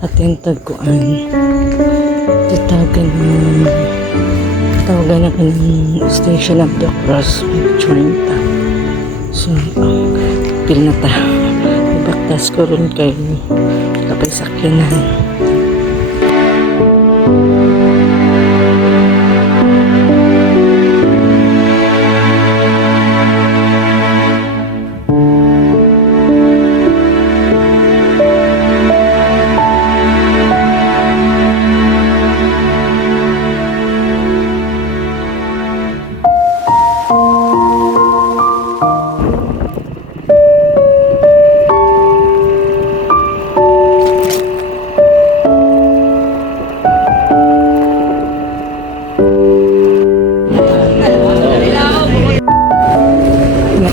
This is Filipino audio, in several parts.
attended ko an tawagan ako ng Station of the Cross joint. So pil na ta ibaktas ko rin kayo kapag sakyanan.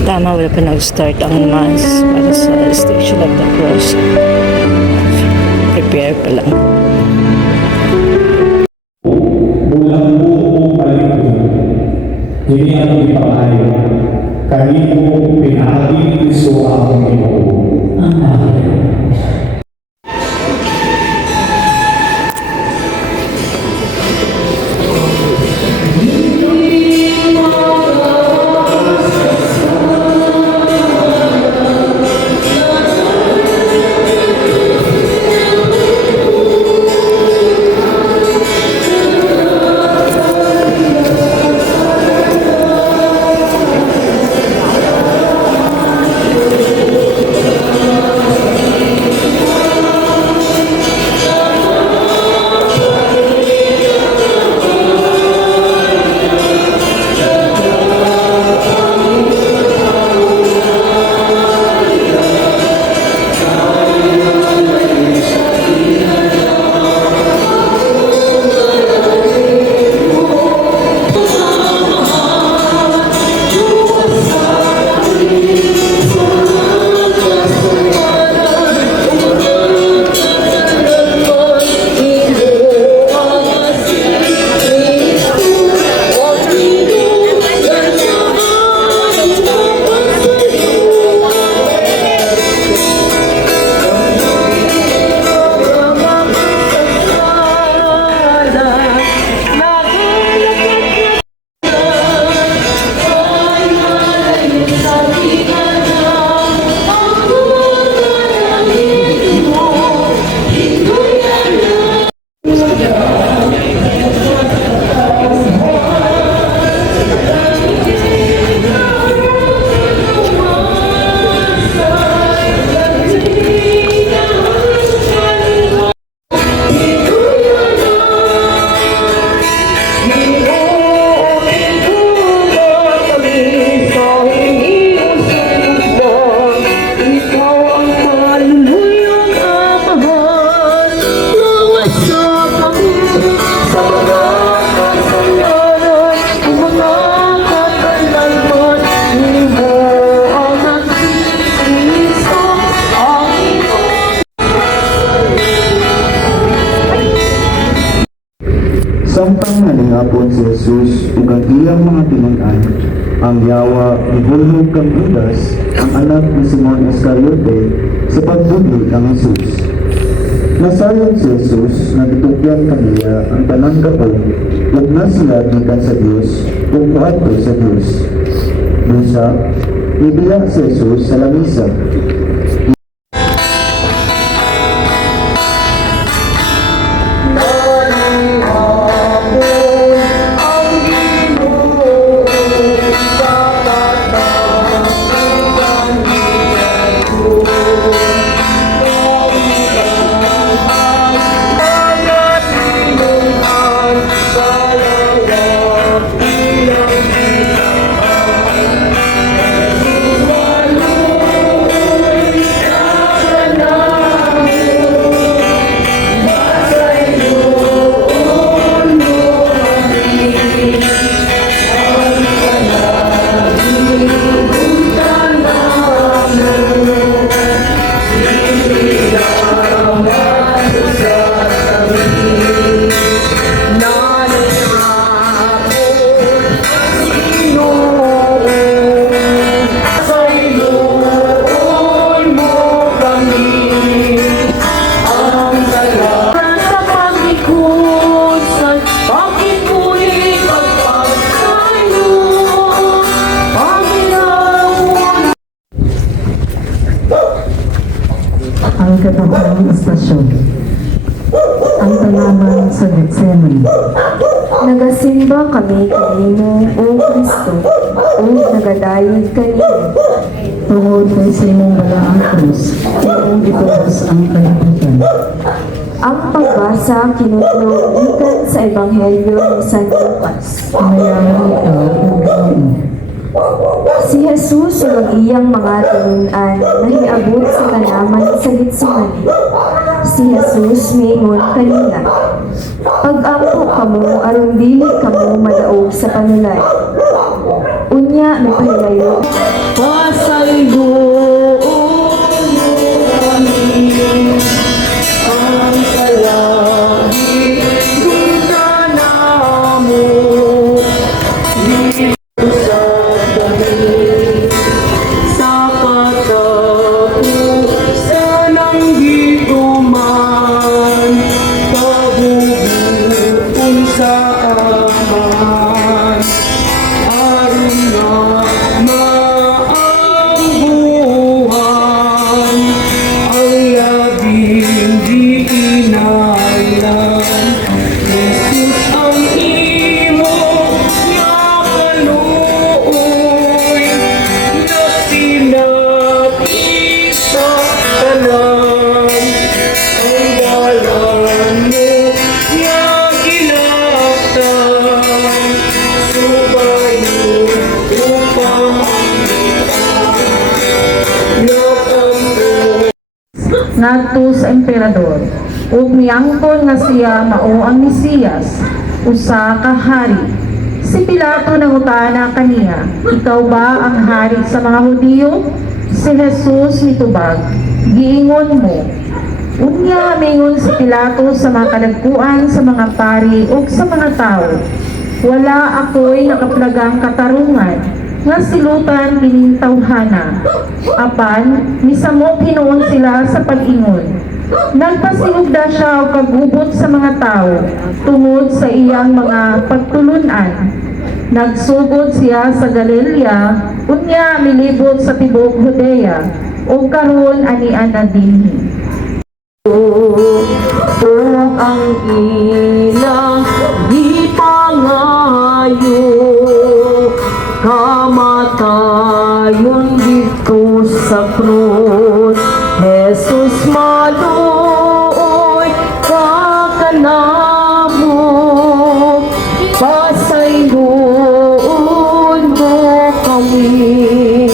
Tama, wala pa nag-start ang mass para sa Station of the Cross. Prepare pa lang. Bulang buong palito, hindi ang ipapayo. Kanino pinahaging Kristo ang Panginoon. Amen. Samtang nalingapon si Jesus ug ang iyang mga tinud-an, ang yawa gihulog kang Judas, ang anak ni Simon Iscariote, sa pagbuhi kang Jesus. Nasayon si Jesus na gitukyan kaniya ang tanang gapon ug nasila gikan sa Dios ug moadto sa Dios. Busa, ibiya si Jesus sa lamisa. ang tanaman sa Getsemani. Nagasimba kami kanimo, O Kristo, o nagadayeg kanimo. Tungod kay sa imong balaang krus, imong gituos ang kalibutan. Ang pagbasa kinutlo gikan sa Ebanghelyo ni San Lucas. Mayaman ikaw, O Ginoo. Si Jesus ug ang iyang mga tinunan nahiabot sa tanaman sa Getsemani. Si Jesus miingon kanila, "Pag-ampo kamo aron dili kamo madaog sa panulay." Unya may pahilayo. ngadto sa emperador ug miangkon nga siya mao ang Mesiyas, usa ka hari. Si Pilato nangutana kaniya, "Ikaw ba ang hari sa mga Hudiyo?" Si Jesus mitubag, "Giingon mo." Unya mingon si Pilato sa mga kadagkuan sa mga pari ug sa mga tawo, "Wala ako'y nakaplagang katarungan nga silutan kining tawhana." Apan misamot hinuon sila sa pag-ingon. Nagpasiugda siya og kagubot sa mga tawo tungod sa iyang mga pagtulunan. Nagsugod siya sa Galilea, unya milibot sa tibuok Judea, ug karon anian na dinhi. Ug ang ilang gipangayo kamatayon dito sa krus. Jesus maluoy ka kanamo, pasayloon mo kami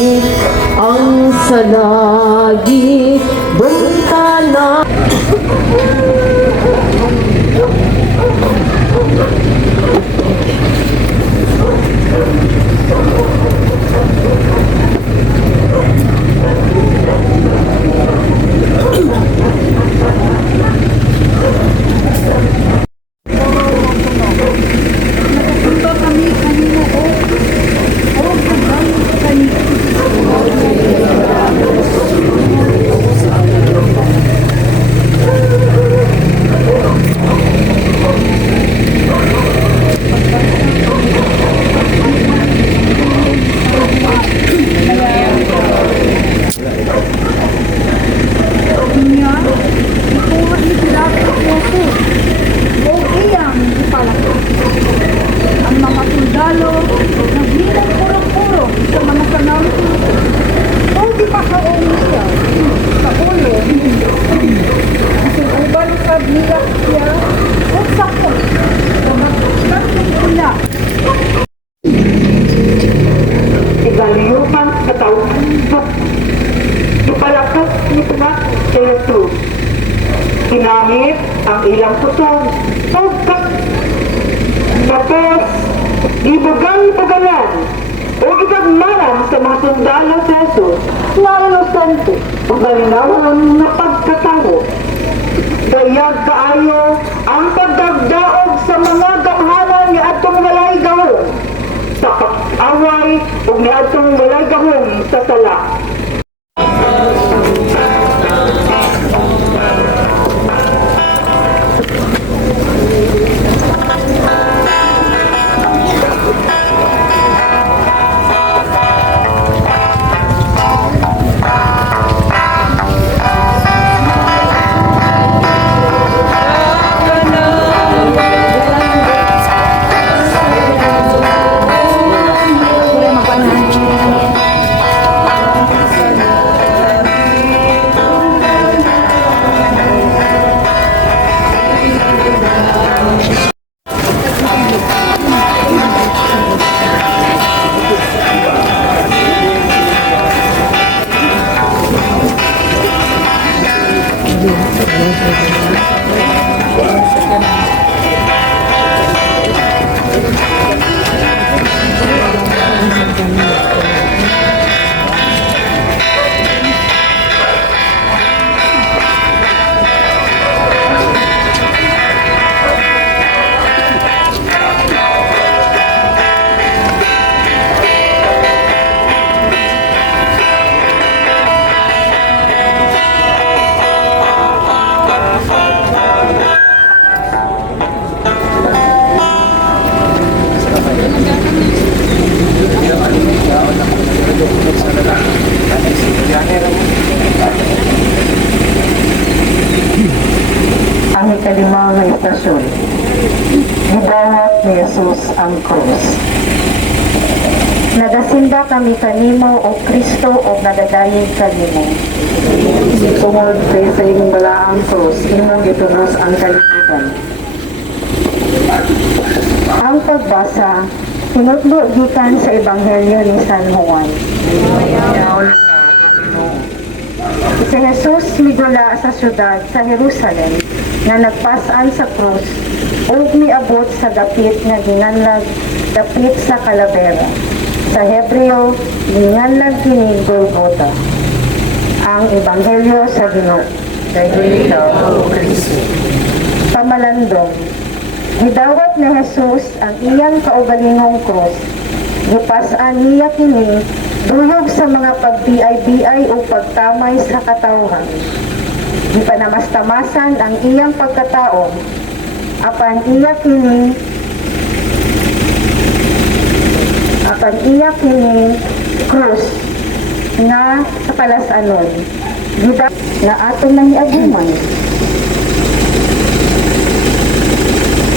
ang salagi buntana. Ang mga sundalo nagbilang purong-purong sa mga kanal. Kung di pa kaong siya sa ulo, kasi ubalukad nila siya o sakot sa magkakang pula. Ibaliyuman sa taon ipalakas nito na sa Jesus. Kinamit ang ilang pusong pagkat tapos ibugang-bugalan o ipagmaran sa mga sundalo sa Jesus nalusan ko ang balinawan na pagkatawo. Dayag kaayo ang pagdagdaog sa mga gamhanan ni atong walay gahong sa pag-away o ni atong walay gahong sa sala. mga istasyon. Gidawat ni Jesus ang krus. Nagasimba kami kanimo o Kristo o nagadayeg kanimo. Tungod sa imong balaang krus, imong gitunos ang kalibutan. Ang pagbasa, tinutlo gikan sa Ebanghelyo ni San Juan. Si Jesus migula sa syudad sa Jerusalem na nagpasan sa krus ug miabot sa dapit nga ginganlag dapit sa Calavera. Sa Hebreo, ginganlag kini Golgotha. Ang Ebanghelyo sa Ginoo. Dahil ikaw, O Kristo. Pamalandong, gidawat ni Jesus ang iyang kaugalingong krus. Gipasan niya kini duyog sa mga pagbiay-biay o pagtamay sa katawhan. Gipanamastamasan ang iyang pagkatao. Apan iya kini krus nga sa palasanon. Gida na aton nang iaguman.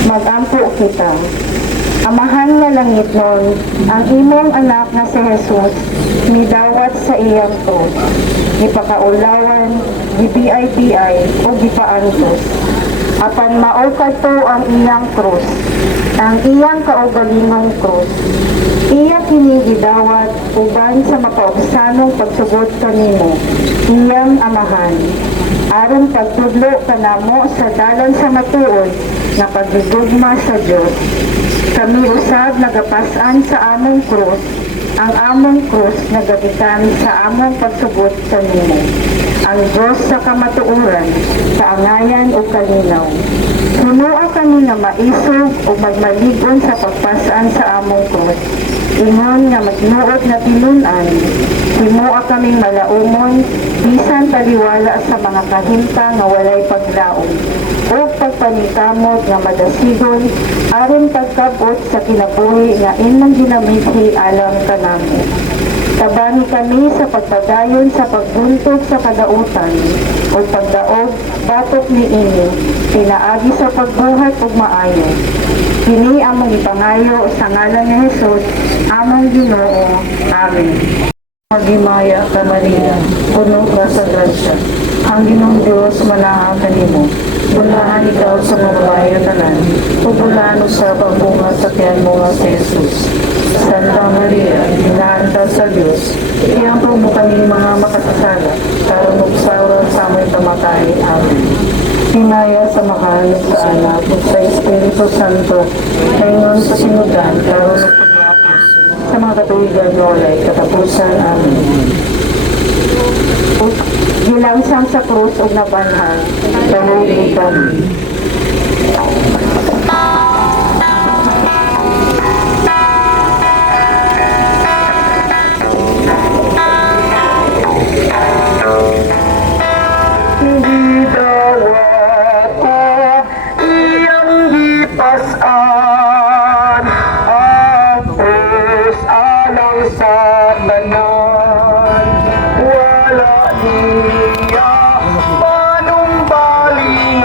Magampo kita. Amahan nga langit nun, ang imong anak na si Jesus, midawat sa iyang krus. Gipakaulawan, gibiay-biay, o gipaantos. Apan mao kadto ang iyang krus, ang iyang kaugalingong krus. Iya kini gidawat uban sa makaobsanong pagsugod kanimo, iyang amahan. Aron pagtudlo kanamo sa dalan sa matuod na pagdugma sa Dios. Kami usab nagapasan sa among krus, ang among krus nagabitan sa among pagsugod kanimo. Ang Diyos sa kamatuoran, kaangayan o kalinaw. Punoa kami nga maisog o magmaligon sa pagpasaan sa among krus. Ingon nga magnuot na tinunan, himuha kaming malaumon, bisan taliwala sa mga kahimta nga walay paglaom, o pagpanikamot nga madasigon, aron pagkabot sa kinabuhi nga imong ginamithi alang kanamo. Tabani kami sa pagpadayon sa pagbuntog sa kadautan o pagdaog batok ni ini, pinaagi sa pagbuhat ug maayo. Kini among ipangayo sa ngalan ni Jesus, among Ginoo. Amen. Magimaya ka Maria, puno ka sa grasya. Ang Ginoong Diyos manaha kanimo. Bulahan ikaw sa mga babae tanan. Pubulaan sa pagbunga sa tiyan mo nga si Jesus. Santa Maria, inaanta sa Diyos, iyang po mo kami mga makasasala, karon ug sa oras sa aming pamatay. Amen. Hinaya sa mahal sa anak ug sa Espiritu Santo, ngayon sa sinugan, karon ug paghapon, sa mga katuigan walay katapusan. Amen. Gilangsang sa krus ug nabanhang, panuwi kami. Wala niya panumbalik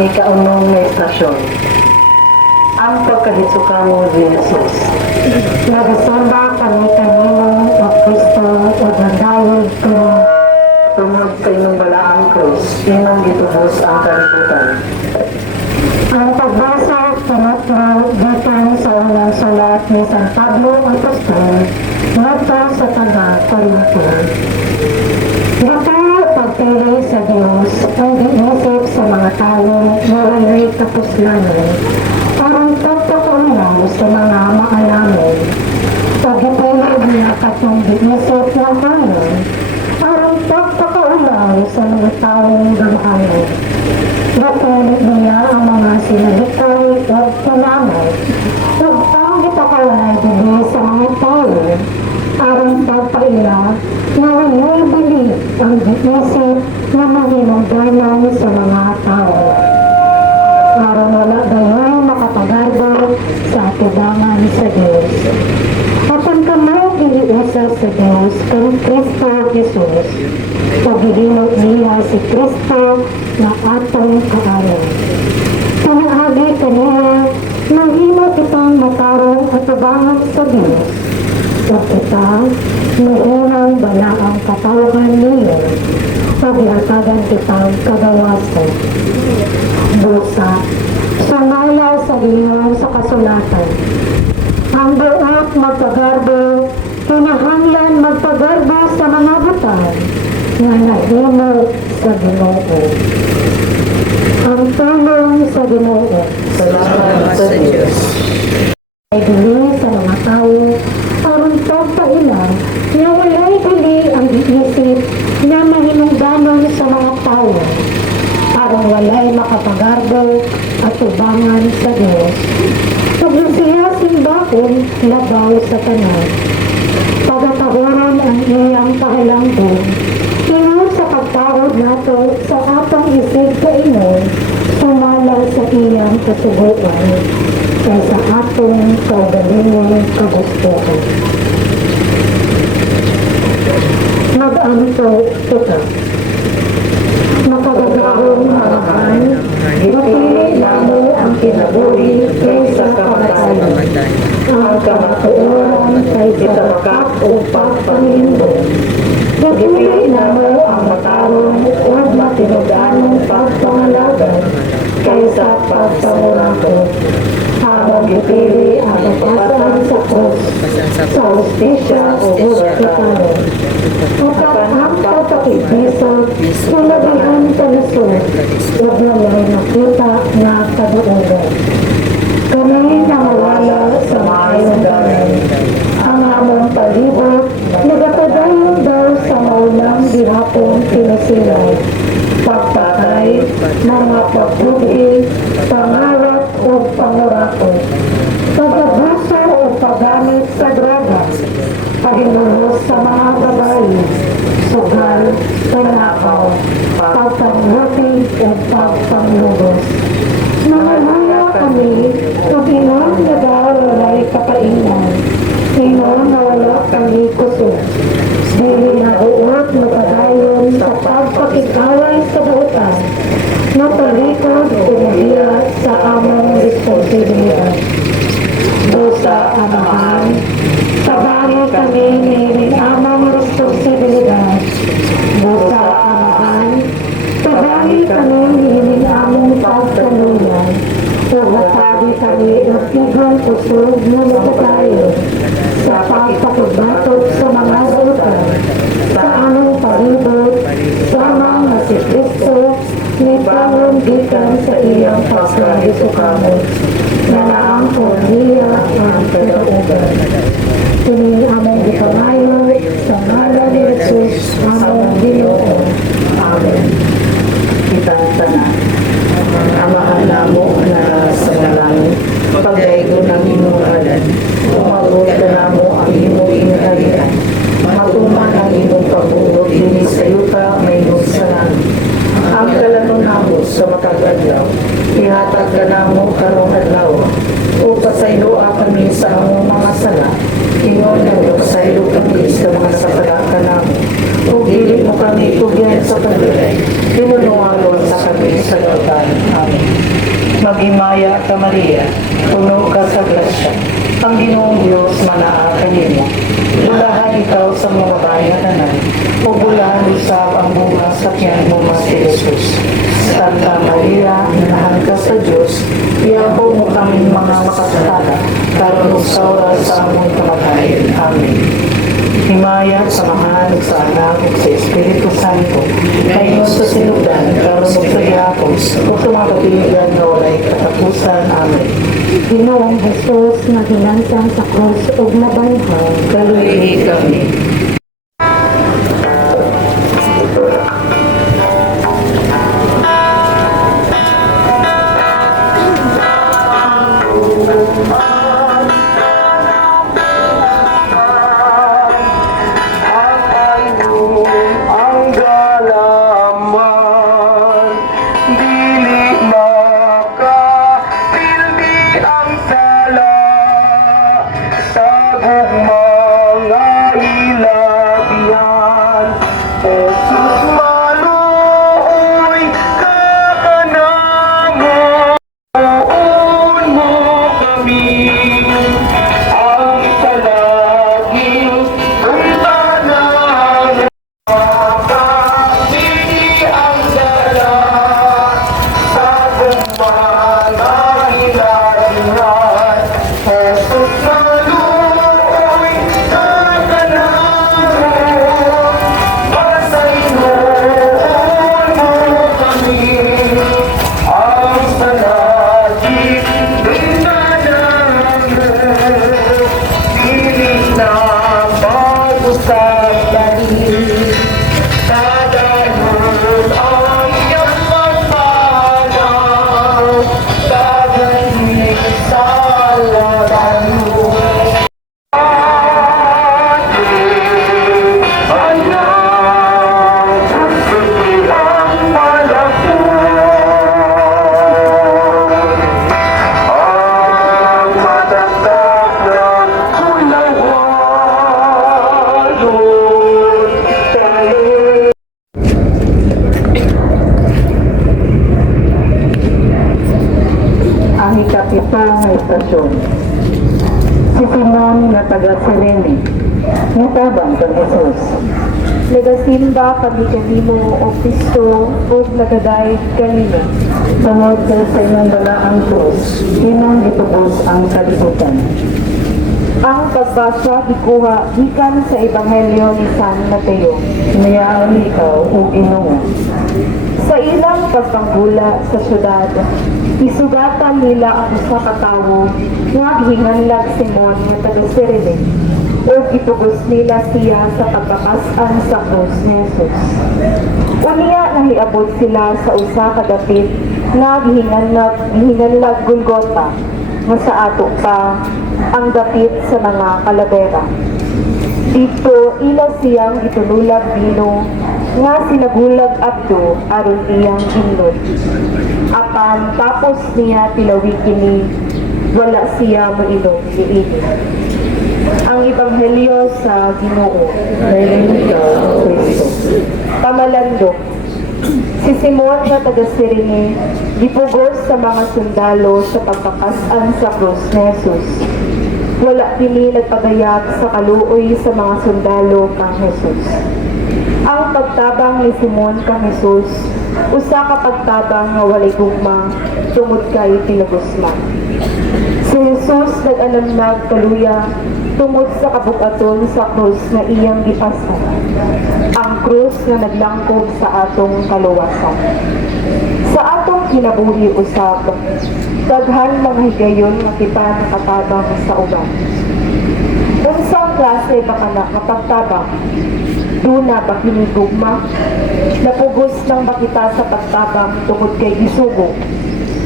ang ikaunong na istasyon. Ang pagkahitsukamo ni Jesus. Nagsamba kami kanino o Kristo o dahil ko tungod kay nung balaang krus, inong gitubos ang kalibutan. Ang pagbasa panatro gikan sa unang sulat ni San Pablo Apostol ngadto sa taga-Corinto. Dito pagpili sa Diyos ang inisip sa mga tao na walay kapuslanan parang pagkakaunaw sa mga maalaman. Pagpili niya katong inisip ng kanon parang pagkakaunaw sa mga taong gamahanan. Napulit niya ang mga sinalitoy o panamay ug ang gipakawalay din sa mga tao parang pagpaila na walay bali ang ginisip na mahinungdanan sa mga tao. Parang wala dayon makapagarbo sa atubangan sa Diyos. Apan kamay giniusa sa Diyos kang Kristo Jesus. Paghihinot niya si Kristo na atong kaalam. Panaagi kaniya nang himo kitang matarong atubangan sa Diyos. At kita noonang balaang katawagan niya paghihatagan kitang kagawasan. Busa, sangala sa iyong sa kasulatan. Ang buot magpagarbo, kinahanglan magpagarbo sa mga butan nga nahimo sa Ginoo. Ang tulong sa Ginoo. Salamat sa Diyos. Ay dili sa mga tao, aron pagpaila na walay dili ang iisip na mahinungdanon sa mga tao. Aron walay makapagarbo at tubangan sa Diyos. Pag siya simbakon, labaw sa tanan. Pagkatawaran ang iyang kahalangdon, ingon sa pagtawad nato sa atong isig kainon, sumalaw sa iyang kasubuan, kaysa atong kaugalingon kagustuhan. Mag-anto kita. Makagagawang marahan, ipili namo ang kinabuhi kaysa kamatayon. Ang kamatuoran kaysa wakat o pagpangindong. Ipili namo ang matarong o matinuganong pagpangalagan kaysa pagpangurakot. Habang ipili ang pasan sa krus, sa hustisya o hustikano. At ang pagpakibisod, sumadihan kalusod, huwag nalay nakita na kaduugan. Kami na mawala sa maayong gamay. Ang among palibot, nagapadayon daw sa maulang dirapong pinusilay. Pagpatay, mga pagbugi, pangarap o pangurakot. Pagkabuso o paggamit sa droga, paginulos sa mga babae, sugal, panakaw, pagpangluti o pagpanglugos. Nangalaya kami, kung inon nag-aalay kapainan, inon nawala kami kusog. Dili na uot magpadayon sa pagpakikaway sa buutan, napalikod umuhiya sa among responsibilidad. Busa amahan, tabangin kami ni among responsibilidad. Busa amahan, tabangin kami ni among pagkanulan. Pagkatabi kami at ibang kusog na tayo sa pagpakagbatot sa mga buutan, sa among palibot, sama na si Kristo, ni Pangong gikan sa iyang pagkahisukamo, na naangkon niya ang pinaugan. Kini among gipangayo sa ngalan ni Jesus, among Ginoo. Amen. Kitang tanan, amahan namo na sa langit, pagdaygo ng imong ngalan, umabot ka namo ang imong ingalian, matuman ang imong pagbuot ini sa yuta may sa langit. Ang kalanon namo sa makagadlaw, ihatag ka namo karong adlaw, o pasaylo kami sa among mga sala, ingon nga pasaylo kami sa mga sala ka namo, o dili mo kami tugyan sa pagdilay, tinunungalon sa kami sa lutan. Amen. Maghimaya ka Maria, puno ka sa grasya. Ang Ginoong Diyos manaa kanimo. Bulahan ikaw sa mga bayananan, o bulahan usab ang bunga sa tiyan mo si Jesus. Santa Maria, inahan ka sa Diyos, iyapo mo kami mga makasala, karon ug sa oras sa among kamatayon. Amen. Himaya sa Ama ug sa Anak ug sa Espiritu Santo, ngayon sa sinugdan, karon ug sa gihapon, ug sa mga katuigan nga walay katapusan. Amen. Ginoong Jesus na ginansang sa krus ug nabanhaw. Kaluoy kami. Ang galaman, dili makapildi ang sala sa mga ilabihan. Jesus maluoy ka kanamo, uun mo kami ang palaging puntanan. Pag-ibig ang dala sa gumalahilahilan. Jesus maluoy ka kanamo, pasaynoon mo kami ang palaging puntanan. Dili na mag-usap dahil kadahon ang iyong pagpanaw, kagaling sa laban mo. Anak, puso ang malakot, ang matatag na kulawayon tayo. Ang ikapito nga istasyon. Si Simon nga taga Sirene, natabang kang Jesus. Nagasimba kami kanimo o Kristo ug nagadayeg kanimo. Tungod sa inyong dalaang krus, inang itubos ang kalibutan. Ang pagbasa gikuha gikan sa Ebanghelyo ni San Mateo. Hinayaan ikaw o Ginoo. Sa ilang pagpanggula sa syudad, isugatan nila ang usa ka tawo nga gihinganlag Simon nga taga Sirene ug gitugos nila siya sa pagkakas-an sa krus ni Jesus. Unya nahiabot sila sa usa ka dapit nga gihinganlag Golgota nga sa ato pa ang dapit sa mga kalabera. Dito ila siyang itululag bino nga sinagulag abdo aron iyang hinlod. Apan tapos niya tilawi kini, wala siya mainom niini. Ang Ebanghelyo sa Ginoo. Ngayon ikaw, Kristo. Pamalandok. Si Simon nga taga Sirene gipugos sa mga sundalo sa pagkakas-an sa krus ni Jesus. Wala kini nagpagayag sa kaluoy sa mga sundalo kang Jesus. Ang pagtabang ni Simon kang Jesus, usa ka pagtabang nga walay gugma tungod kay pinagusma. Si Jesus nag-anamnag kaluya tungod sa kabukaton sa krus na iyang gipasan. Ang krus na naglangkob sa atong kaluwasan. Sa atong kinabuhi usab, daghan mga higayon nga kita nakatabang sa uban. Unsang klase ba kana nga pagtabang? Duna ba kinigugma? Napugos lang ba kita sa pagtabang tungod kay gisugo?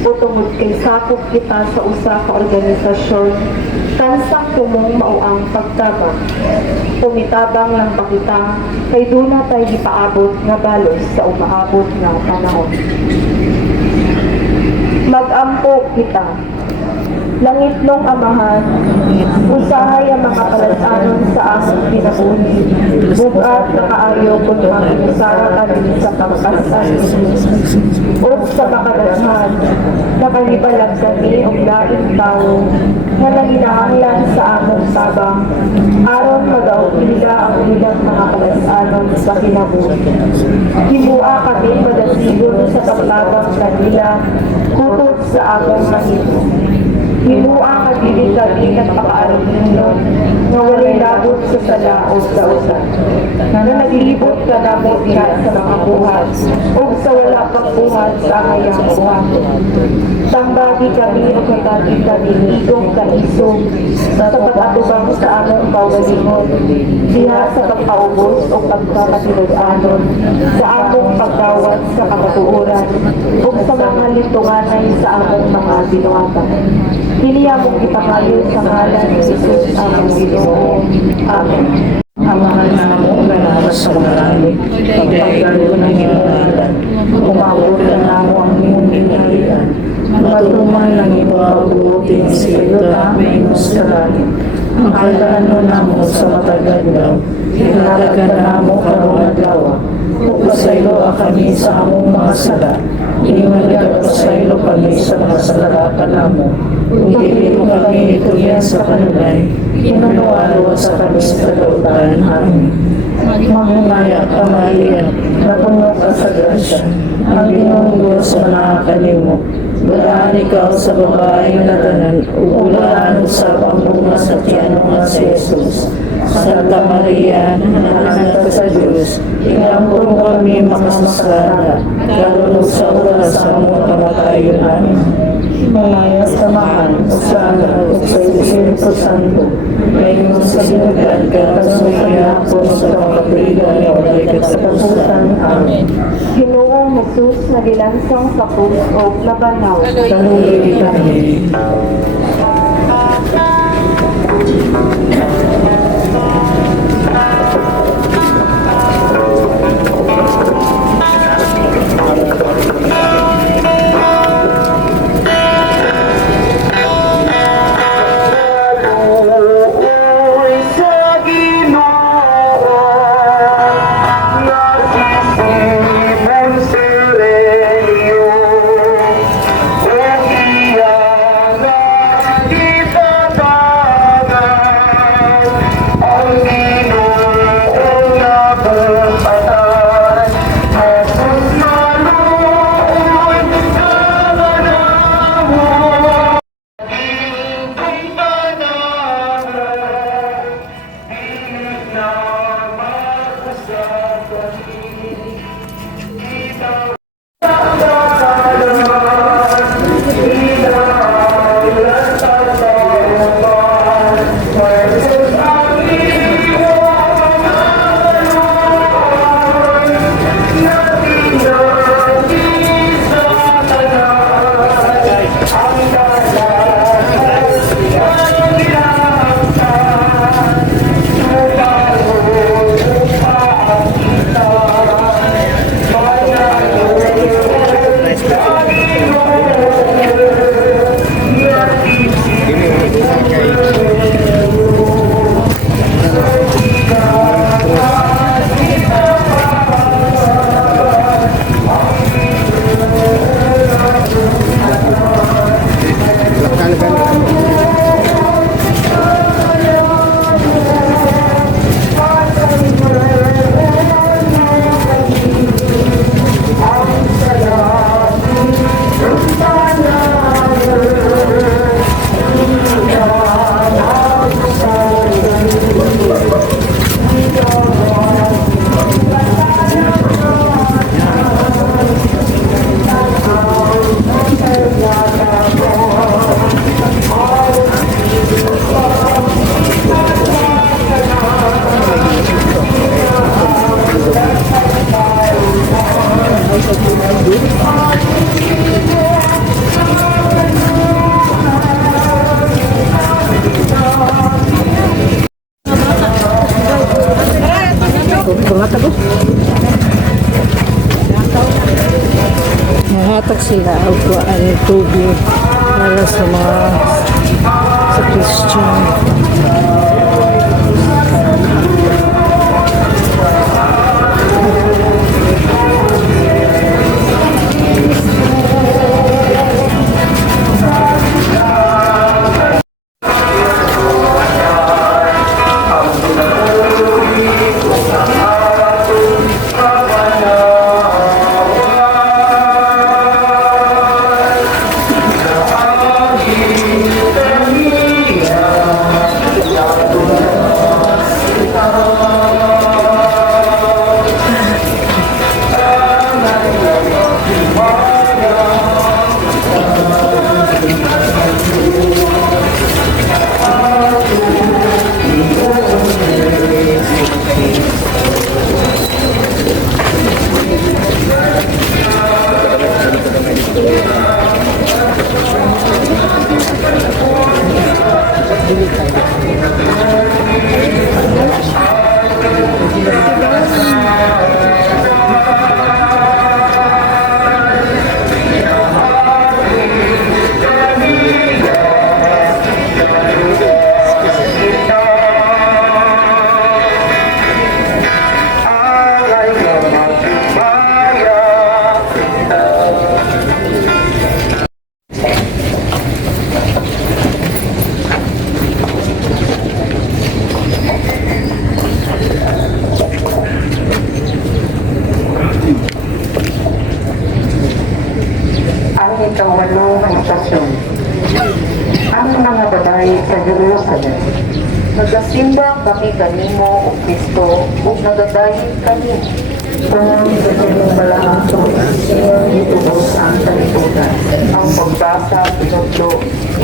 O tungod kay sakop kita sa usa ka organisasyon kansang tumong mao ang pagtabang? Pumitabang lang ba kita kay duna tay gipaabot nga balos sa umaabot nga panahon? Mag-ampo kita Langit nung amahan, usahay ang mga kalatanon sa among pinabuhi. Bugat na kaayo kung makikisara kami sa pagkasan. O sa makalashan, nakalibalag kami o laing tao, na naginahanglan sa among tabang, aron mag-aupila ang ilang mga kalatanon sa kinabuhi. Himua kami madasigon sa pagtabang kanila, kutot sa among mahimo. Himua kagilid kami nagpakaalam ninyo, nga walay labot sa sala o sa usan. Na naglibot ka na mo diha sa mga buhat, o sa wala pang buhat sa hayang buhat. Tambagi kami o kagagi kami igong kaisog, sa pag-atubang sa among paugalingon, diha sa pagpaubos o pagkakatinud-anon, sa among pagdawat sa kamatuuran, o sa mga litunganay sa among mga binuatan. Hiniya mong ipangayo sa ngalan ni Jesus among Ginoo. Amen. Ang mahal namong ganap sa marami, pagpagalo ng iyong ngalan, umabot ka na mo ang iyong ginalian, matuman ng iyong pagbuting sa iyo namin sa langit. Ang kaldaan na mo sa matagal daw, hinalagan na mo karong adlaw, upasaylo kami sa among mga sala, inyong pasaylo kami sa mga salarakan namo. Hindi mo kami ituyan sa kanunay, inunualo sa kami sa kalautan. Amen. Mahunaya ka, Maria, napuno ka sa grasya, ang Ginoong Diyos manakanin mo. Bulaan ikaw sa babae na tanan, ubulaan sa pambunga sa tiyan nga si Jesus. Santa Maria, anak sa Diyos, inampun kami makamasarada, kalulog sa oras sa among kamatayon namin. Mangayas sa mahal, o sa anak, o sa Espiritu Santo, ngayon sa sinugan ka, kasumaya po sa kapatuligan o balikat sa kapusan. Amen. Ginoong Jesus na gilansang sa krus o labanaw. Tanungin kami. Uy sa Ginoo, nasisipon si Relio, o iyan na itatagan, ang Ginoong nabupatan, Jesus maluoy ka manahon. Nahatag sila og ang tubig para sa mga sa Christian. Ang ikawalong istasyon. Ang mga babae sa Jerusalem. Nagasimba kami kanimo o Kristo ug nagadayon kanimo. Kung sa bala ang itubos ang kalibutan. Ang pagbasa pinutlo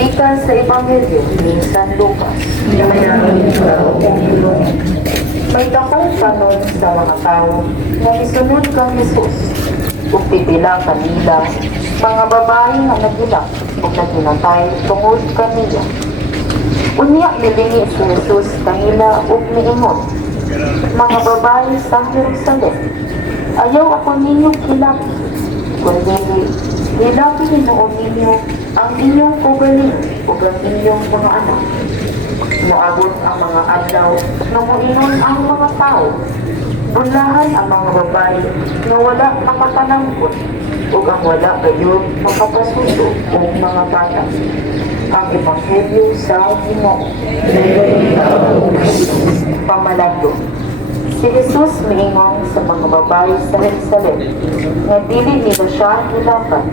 ikan sa Ebanghelyo ni San Lucas. Mayayain ikaw o ilong. May dakong kanon sa mga tao na isunod kang Jesus. Ug pipila kanila mga babae nga nagilak ug naginatay tungod kanila. Unya nilingi si Jesus kanila ug niingon, mga babae sa Jerusalem, ayaw ako ninyo kilaki, kundi hilaki hinuon ninyo ang inyong kugaling ug ang inyong mga anak. Moabot ang mga adlaw na moingon ang mga tao. Bulahan ang mga babae na wala makapanangkot ug ang wala gayon makapasuso ug mga bata. Ang Ebanghelyo sa Ginoo. Pamalado. Si Jesus miingon sa mga babae sa Jerusalem nga dili nila siya hilakan,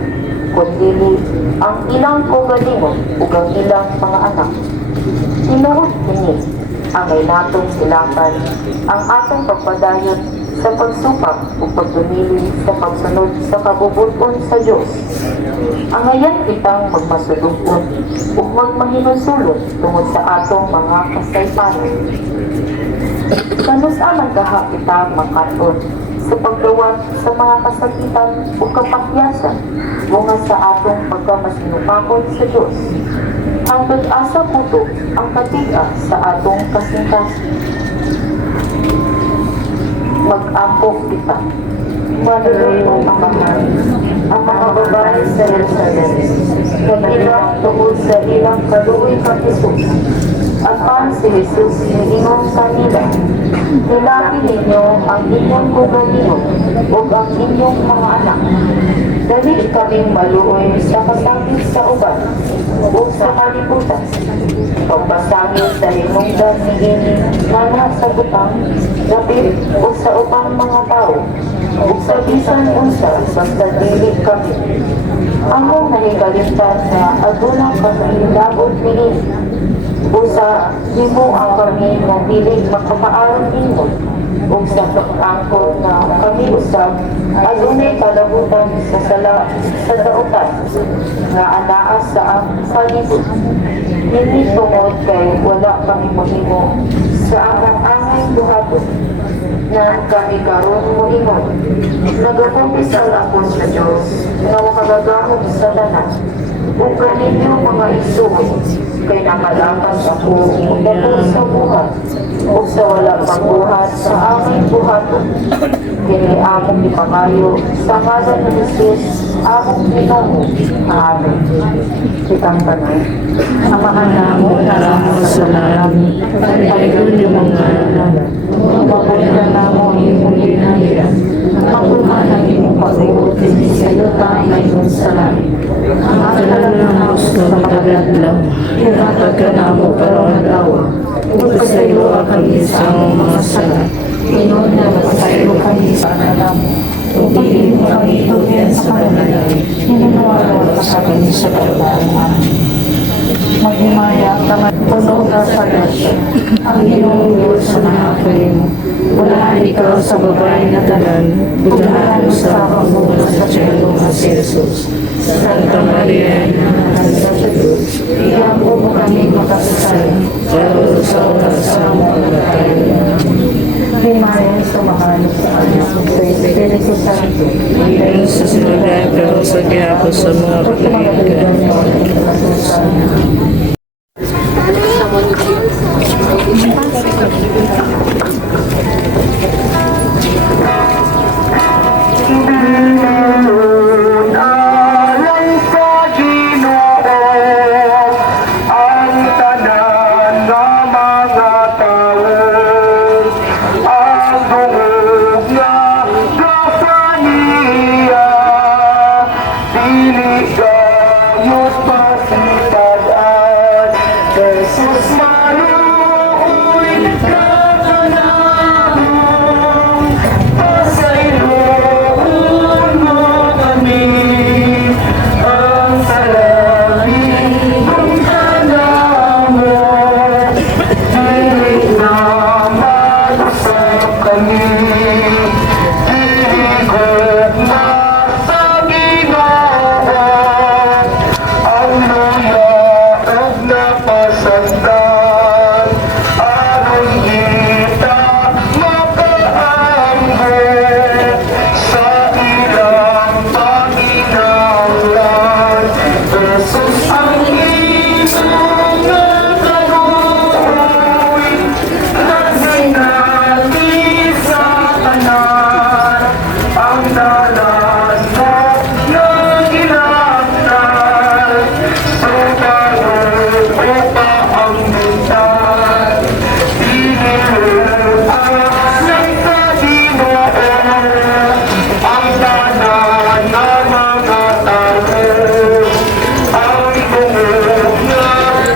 kundi ang ilang kaugalingon ug ang ilang mga anak. Tinuod kini ang ay natong silakan ang atong pagpadayon sa pagsupang o pagdumili sa pagsunod sa kabubuton sa Diyos. Ang ayan kitang magmasulupon o magmahinusulot tungod sa atong mga kasaypanan. Kanus-aman kaha kitang makaton sa pagdawat sa mga kasakitan o kapakyasan bunga sa atong pagkamasinupakon sa Diyos. Ang pag-asa puto ang katiga sa atong kasingkasan. Mag-ampok kita. Malulong ang mahal ang mga babae sa Jerusalem. Nag-ilang tungod sa ilang kaluoy kang Jesus. At pang si Jesus niingon sa nila, nilaki ninyo ang inyong kugalingon o ang inyong mga anak. Dali kaming maluoy sa kasakit sa uban o sa kalibutan. Pagpasangil sa hinungdan ni Ini na sa butang, lapit o sa upang mga tao o sa bisan unsa basta dili kami. Among nahigalintan na aduna kamahilabot ni Ini. Usa, himo ang kami na dili makapaaron ninyo o sa pag-angkot na kami usab adunay kalabutan sa sa dautan nga anaa sa ang palibot. Hindi tungod kay wala kami mahimo sa among angay buhaton na kami karon mo ingon. Nagakumpisal ako sa Diyos na makagagahog sa tanan ug kaninyo mga isuon kay nakalakas ako ug sa buhat ug sa wala pang buhat sa aming buhaton. Kini among ipamayo sa ngalan ni Jesus among Ginoo. Amen. kitang tanan. Samahan namo naramo sa langit, pagpaligon yung mga nalan. Mapapunta namo ang imong ginahira. Mapuman ang imong pag-uot sa yuta ngayon sa langit. Ang akalan ng gusto sa pagkadlaw, hinatag ka namo para dawa. Ito sa iyo kami sa mga sala. Inon na sa iyo kami sa anak mo. Hindi mo kami tugyan sa kanila. Hinanawaran ka sa kami sa kalbaran. Maghimaya ka puno ka sa grasya. Ang Ginoong Diyos sa mga apoy mo. Wala ikaw sa babae na tanan. Bulahan sa pagbuha sa tiyelo na si Jesus. Santa Maria, Ina ng Diyos. Iyampo mo kami makasasala. Pero sa oras sa mga tayo. Himayan sa mahanap sa anak ng sa Espiritu Santo. Ngayon sa sinagay pero sa gihapon sa mga katalikan. Alang sa Ginoo ang tanan nga mga tao, ang buog nga kapaniya, dili gayud pasipag-an. Jesus maluoy ka kanamo, pasayloon mo kami, ang salamin kung kanamo, dili na mag-usap kami, iikot na sa Ginoo, ang luyaog na pasagdan, aron kita makaambot sa ilang paginahanglan. Jesus ang imong nakaluoy, nagsinati sa tanan, ang dalan mo na ginagdan, subalit upa ang mintan, inilupa ng Ginoo ang tanan ng mga tao, ang buong nga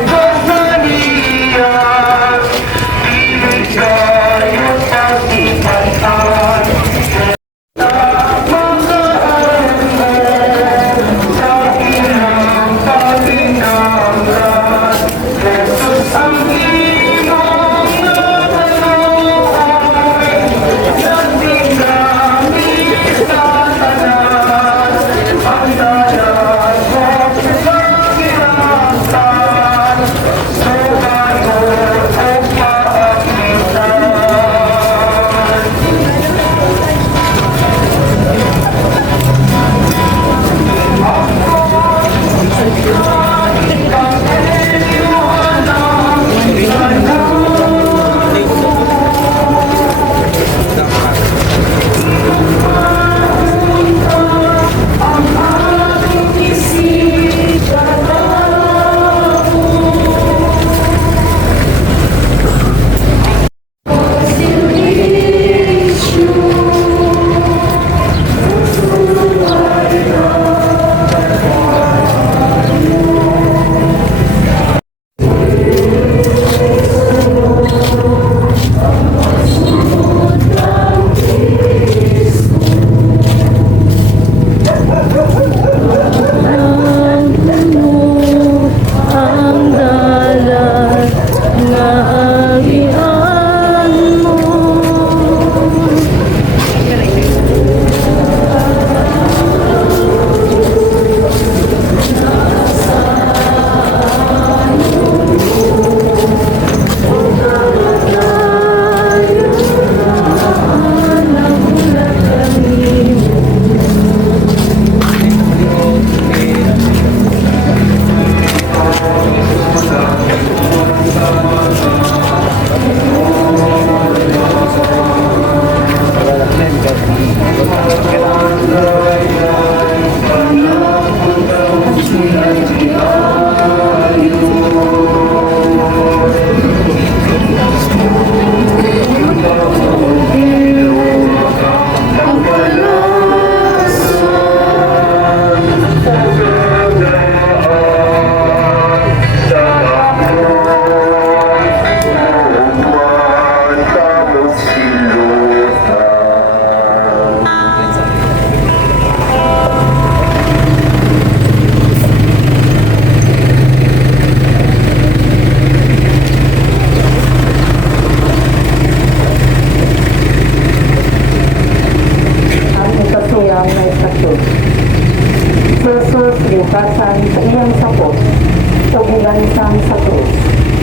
namatay sa krus.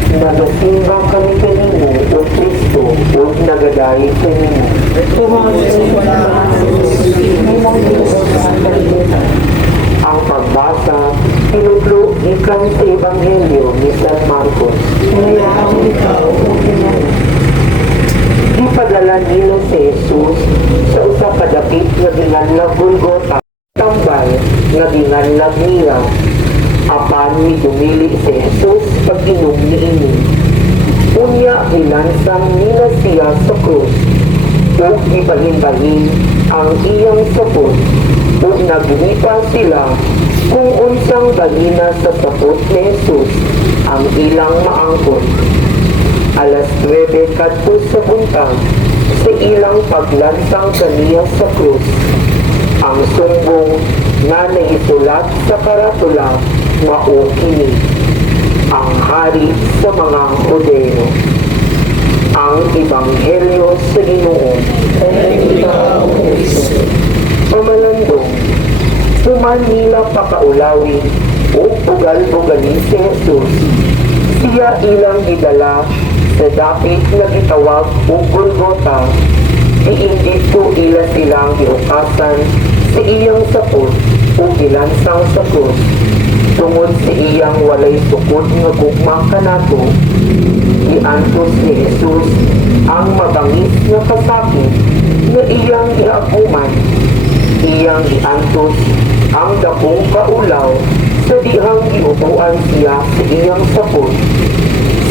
Nagasimba kami kanino o Kristo o nagadahi kanino. Ang pagbasa, tinutlo ikan sa Ebanghelyo ni San Marcos. Ipadala nila si Jesus sa usa ka dapit nga ginganlag Golgota, tambal nga ginganlag niya. Apan ni dumili si Jesus pag-inom niini. Unya ilansang nila siya sa krus, o ibahin-bahin ang iyang sapot, o naglipan sila kung unsang balina sa sapot ni Jesus ang ilang maangkot. Alas 9 kadto sa buntag, sa ilang paglansang kaniya sa krus, ang sumbong nga naisulat sa karatula mao kini, ang hari sa mga Hudeo. Ang Ebanghelyo sa Ginoo. Pamalandong, human nila pakaulawi o bugal-bugalin si Jesus. Siya ilang gidala sa dapit na gitawag o Golgota. Iinggit ko ila silang giukasan sa iyang sapot o gilansang sa krus. Tungod sa iyang walay sukod nga gugma kanato, iantos ni Jesus ang mabangis nga kasakit nga iyang giaguman. Iyang iantos ang dakong kaulaw sa dihang giubuan siya sa iyang sapot.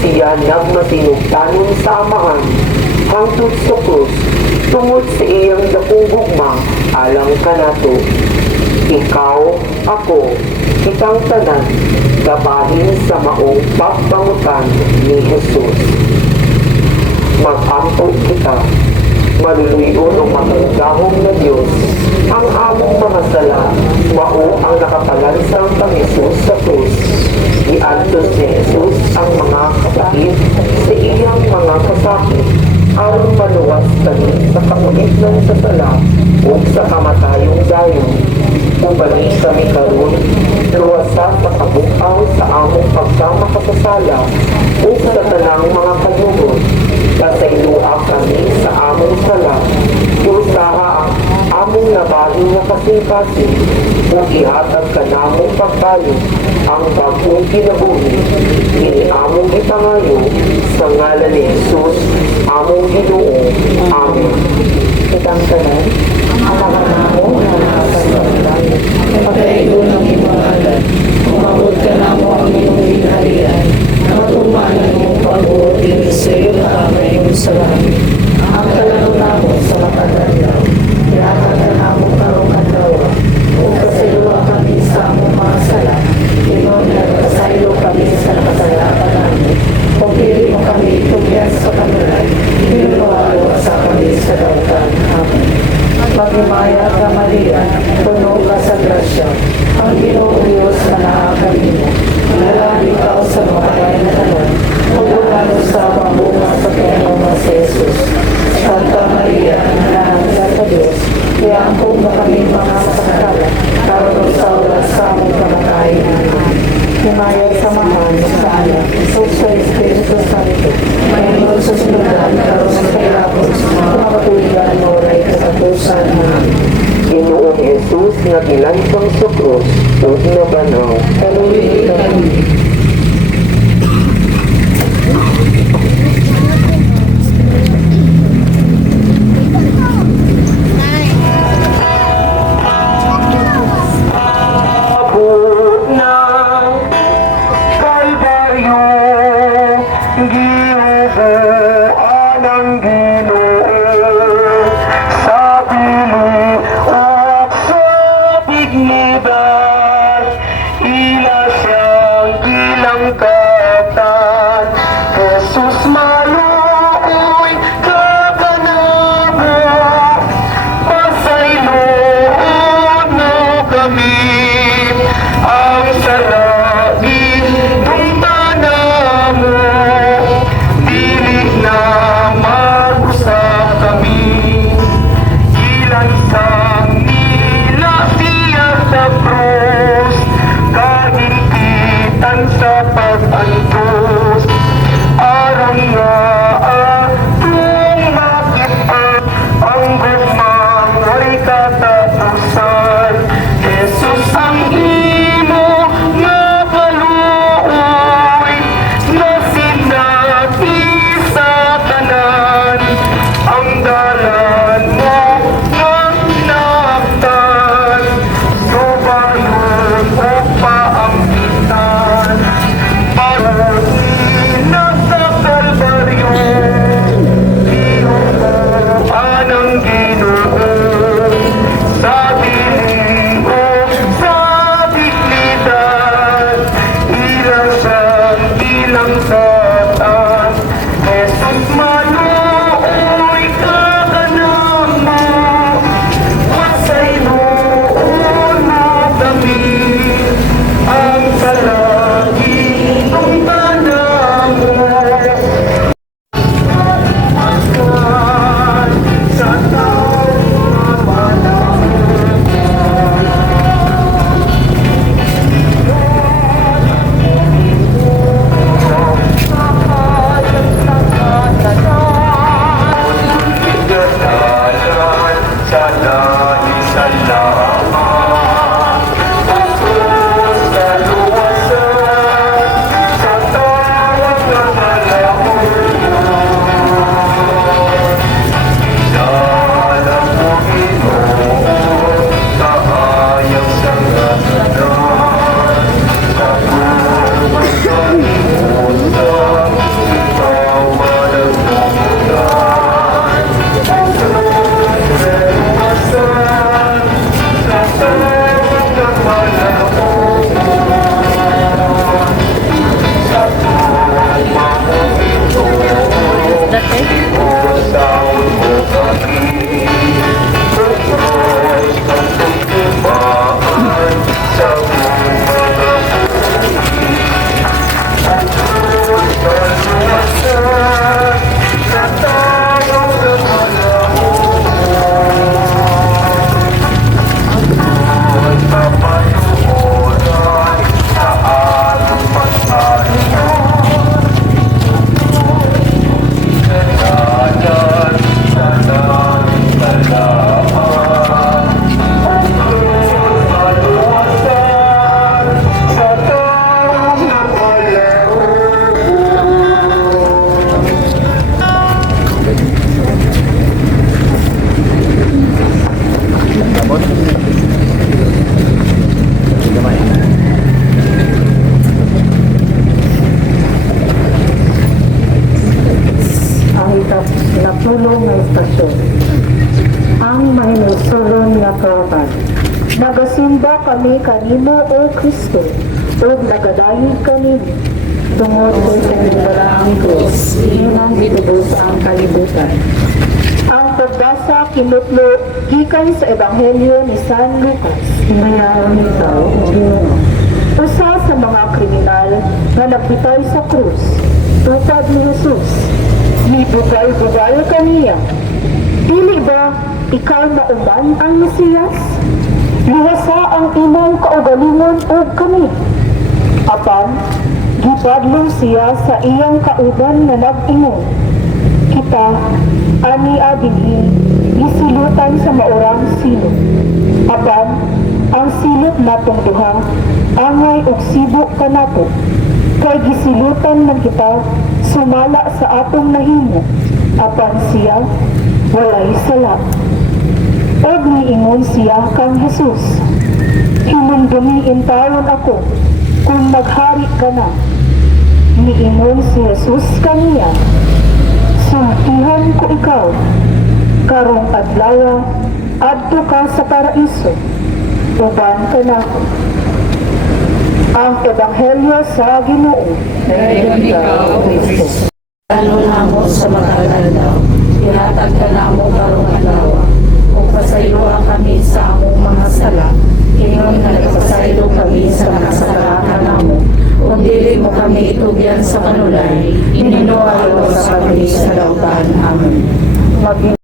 Siya nagmasinugtanon sa amahan hangtod sa krus tungod sa iyang dakong gugma alang kanato. Ikaw, ako, kitang tanan, gabahin sa maong pagpangutan ni Jesus. Mag-ampot kita, maluluyon o matagahong na Diyos, ang among mga sala, mao ang nakapalansang kang Jesus sa krus. Iantos ni Jesus ang mga kapatid sa iyang mga kasakit, aron maluwas kami sa kamunit ng sasala o sa kamatayong dayon. Ubalik kami karon, luwasa sa kabukaw sa among pagkamakasasala o sa tanang mga kalugot. Kasayloa kami sa among sala, usaha ang among nabahin na kasing-kasing, o ihatag ka namong pagbayo ang bagong kinabuhi. Ini among ipangayo sa ngalan ni Jesus, among Ginoo. Amen. Kitang tanan, ang mga namo na nakasalamat. Pagkaigo ng imangalan, umabot ka na mo ang iyong hinarian, natumanan mo pag-uot din sa iyo na amay mo sa langit. Ang kalaro namo sa makadalaw, ihatag ka namo karong katawa, o kasilwa kami sa among mga sala, inon na kasaylo kami sa nakasalapan namin. Kung pili mo kami tugyan sa kanulan, inuwalo sa kami sa dautan. Amen. Magimaya ka Maria, puno ka sa grasya, ang Ginoo Diyos na nakakalimu. Nalali ka sa mga kainanan, pagulano sa pambunga sa pinanong sa Jesus. Santa Maria, nananalig sa Diyos, iangkong na kami mga masakala, karon sa oras sa among kamatayan. Amen. Himayag sa mahal sa anak, sa Espiritu Santo, mayroon sa sinudan, karon sa kailangan, kumapatuligan mo, ray katapusan. Ginoong Jesus nga gilansang sa krus o nabanaw. Kaluwi kami. Abot ng Kalbaryo, ginubuan ang Ginoo sa pili at sa pigliban, ila siyang gilangkatan. Jesus maluoy kakanamo, pasayloon mo kami, ang salagin ng tanamo. dakilang satan. Jesus maluoy ka kanamo, masay noon mo kami, ang palagi kong tanamo. Sa taong mabalang Ganalan sa nanisan lamang, Jesus na luwasan sa tawag ng malahon. Dalam mo Panginoon, kaayang sa kananan, sa buong kalimutan, ikaw managpupunan. Luwasan sa tawag ng malahon, sa buong Panginoon, iusaw mo kami. Pagkos ng pagkimaan sa buong mga buhay. Pagkos ng luwasan sa tawag ng malahon. Pagkos sa panuoran sa aming pagkalimutan. Kanalan sa naming kalaan, pagkos sa luwasan sa tawag ng malahon. Ang napulong nga istasyon. Ang mahinusulong nga kauban. Nagasimba kami kanimo o Kristo, o nagadayog kami. Tungod ko sa nagdalaang krus, iyon gitubos ang kalibutan. Ang pagbasa kinutlo gikan sa Ebanghelyo ni San Lucas. Mayroon ikaw, Ginoo. Usa sa mga kriminal na nagbitay sa krus, tupad ni Jesus. Mibugal-bugal kaniya. Dili ba ikaw na uban ang Mesiyas? Luwasa ang imong kaugalingon ug kami. Apan, gipadlong siya sa iyang kauban na nag-ingon. Kita, ani adinhi, gisilutan sa maurang silot. Apan, ang silot natong duha, angay ug sibo kanato. Kay gisilutan man kita, sumala sa atong nahimo. Apan siya, walay sala. Og niingon siya kang Jesus, hinumdumiin tayon ako, kung naghari ka na. Niingon si Jesus kaniya, sumpihan ko ikaw, karong adlaw, adto ka sa paraiso, uban ka na ko. Ang Ebanghelyo sa Ginoo. Dayon ikaw, Kristo. Ano namo sa mag-alalaw, ihatag ka namo karong adlaw. Kung pasayloa kami sa among mga sala, ingon nga nagpasaylo kami sa mga sala kanamo. Kung dili mo kami itugyan sa kanulay, ininualo sa kami sa lautan. Amen. Maging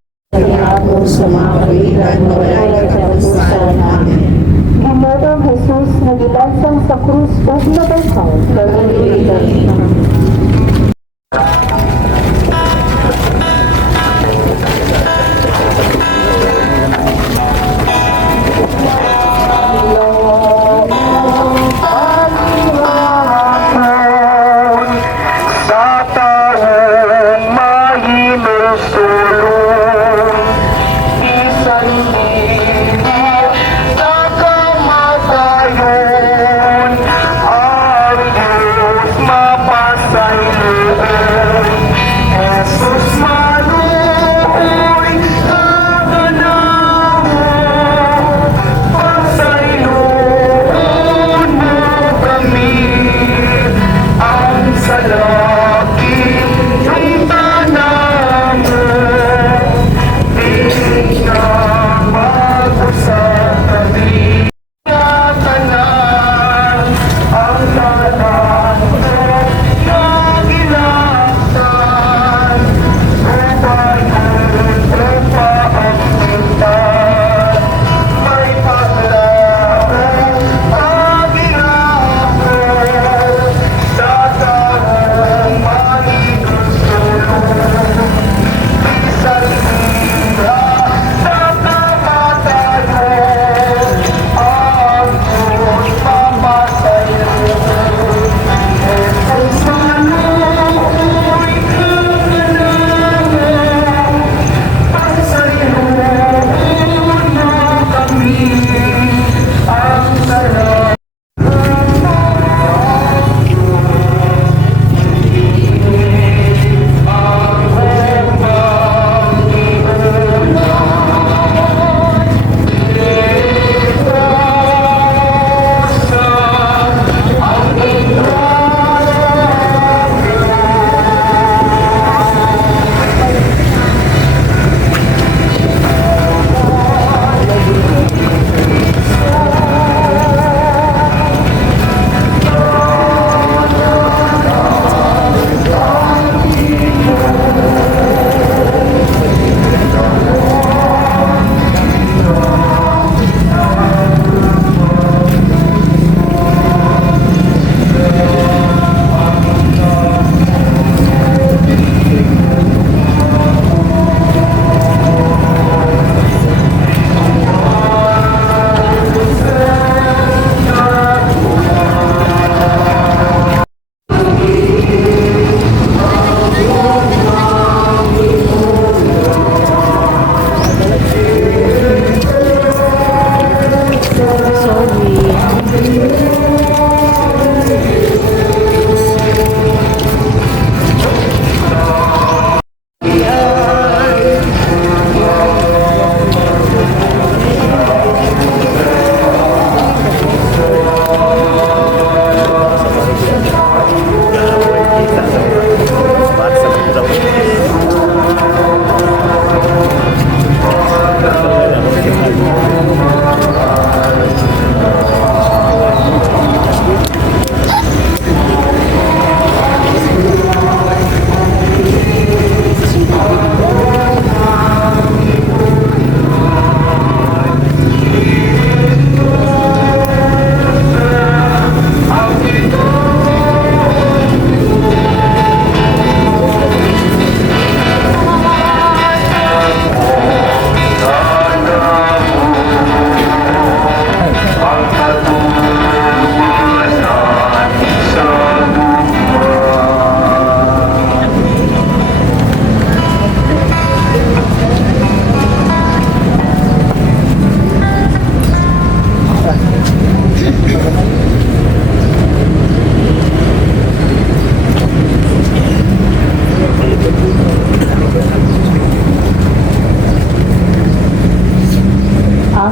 ako sa mga kalilan na walay katapusan. Amen. Ginoong Jesus na gilansang sa krus ug nabaysaw. Pag-ulitan Sa taong mahinusulong, isang hindi na kamatayon, ang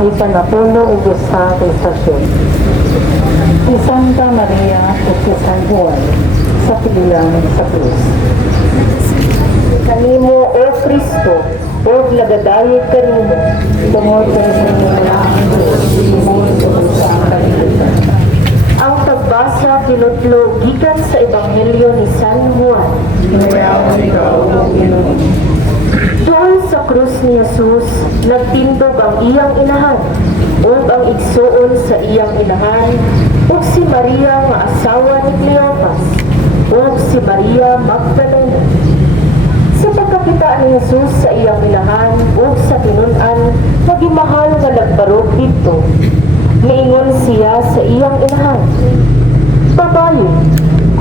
mahipanapuno ug usa ka istasyon. Si Santa Maria ug si San Juan sa pilihan sa krus. Kanimo, O Kristo, o lagadayod kanimo, Tungod sa ang pagbasa kinutlo gikan sa Ebanghelyo ni San Juan. Doon sa krus ni Jesus, nagtindog ang iyang inahan, ug ang igsuon sa iyang inahan, ug si Maria nga asawa ni Cleopas, ug si Maria Magdalena. Sa pagkakita ni Jesus sa iyang inahan ug sa tinun-an, nagimahal nga nagbarog dito. Niingon siya sa iyang inahan, "Babaye,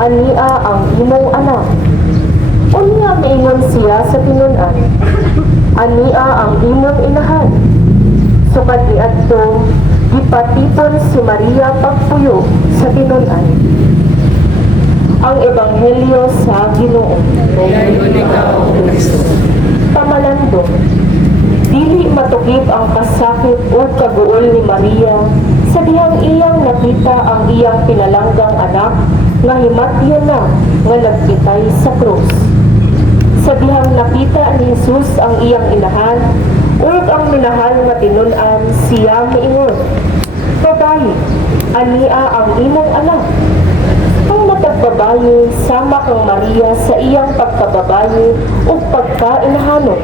ania ang imong anak." Unya miingon siya sa tinun-an, "Ania ang imong inahan." Sukad niadto, gipatipon si Maria pagpuyo sa tinun-an. Ang Ebanghelyo sa Ginoo. Pamalandong, dili matukip ang kasakit o kaguol ni Maria sa dihang iyang nakita ang iyang pinalanggang anak nga himatyon na nga nagpitay sa krus. Sa dihang nakita ni Jesus ang iyang inahan ug ang minahal nga tinun-an, siya miingon, "Babaye, ania ang imong anak." Ang matagbabaye sama kang Maria sa iyang pagkababaye ug pagkainahanok.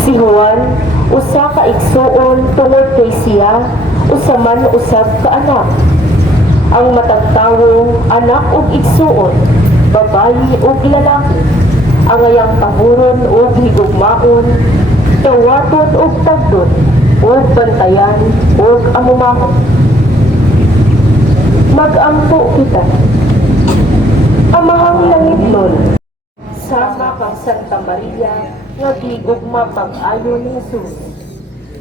Si Juan, usa ka igsuon tungod kay siya, usa man usab ka anak. Ang matagtawo, anak ug igsuon, babaye ug lalaki. Ang ayang pahuron ug higugmaon, tawaton ug tagdon, ug bantayan ug amumahon. Mag-ampo kita. Amahang langitnon, sama kang Santa Maria, nga gigugma pag-ayo ni Jesus.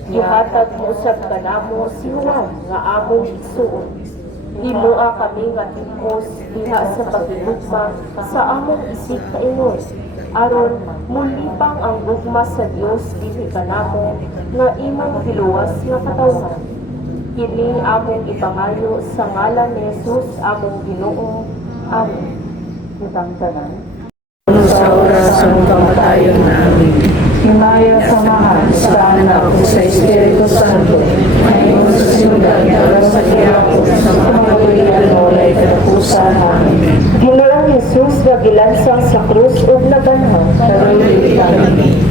Gihatag mo usab kanamo si Juan nga among igsuon. Himoa kami nga tipos diha sa paghigugma sa among isig kaingon, aron mulipang ang gugma sa Dios dili kanamo nga imong piluwas nga katawhan. Kini among ipangayo sa ngalan ni Jesus among Ginoo. Amen. Itang tanan. Sa oras ng kamatayon namin. Himaya samahan sa anak ko sa Espiritu Santo, ngayon sa siyudad at sa kiyapo, sa pamatulian mo na ikatapusan namin. Ginoong Jesus nga gilansang sa krus ug naganhaw. Karoon kami.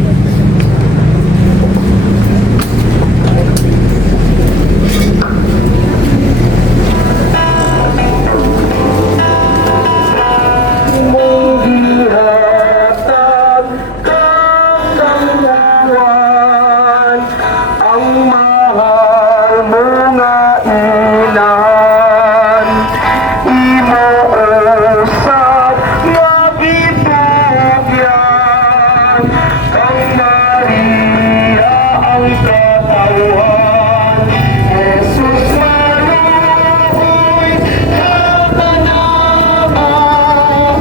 Ihatag kang kangguan, ang mahal mo nga inahan. Imo usab nga gitugyan, kang Maria ang katawhan. Jesus maluhoy ka tanaman,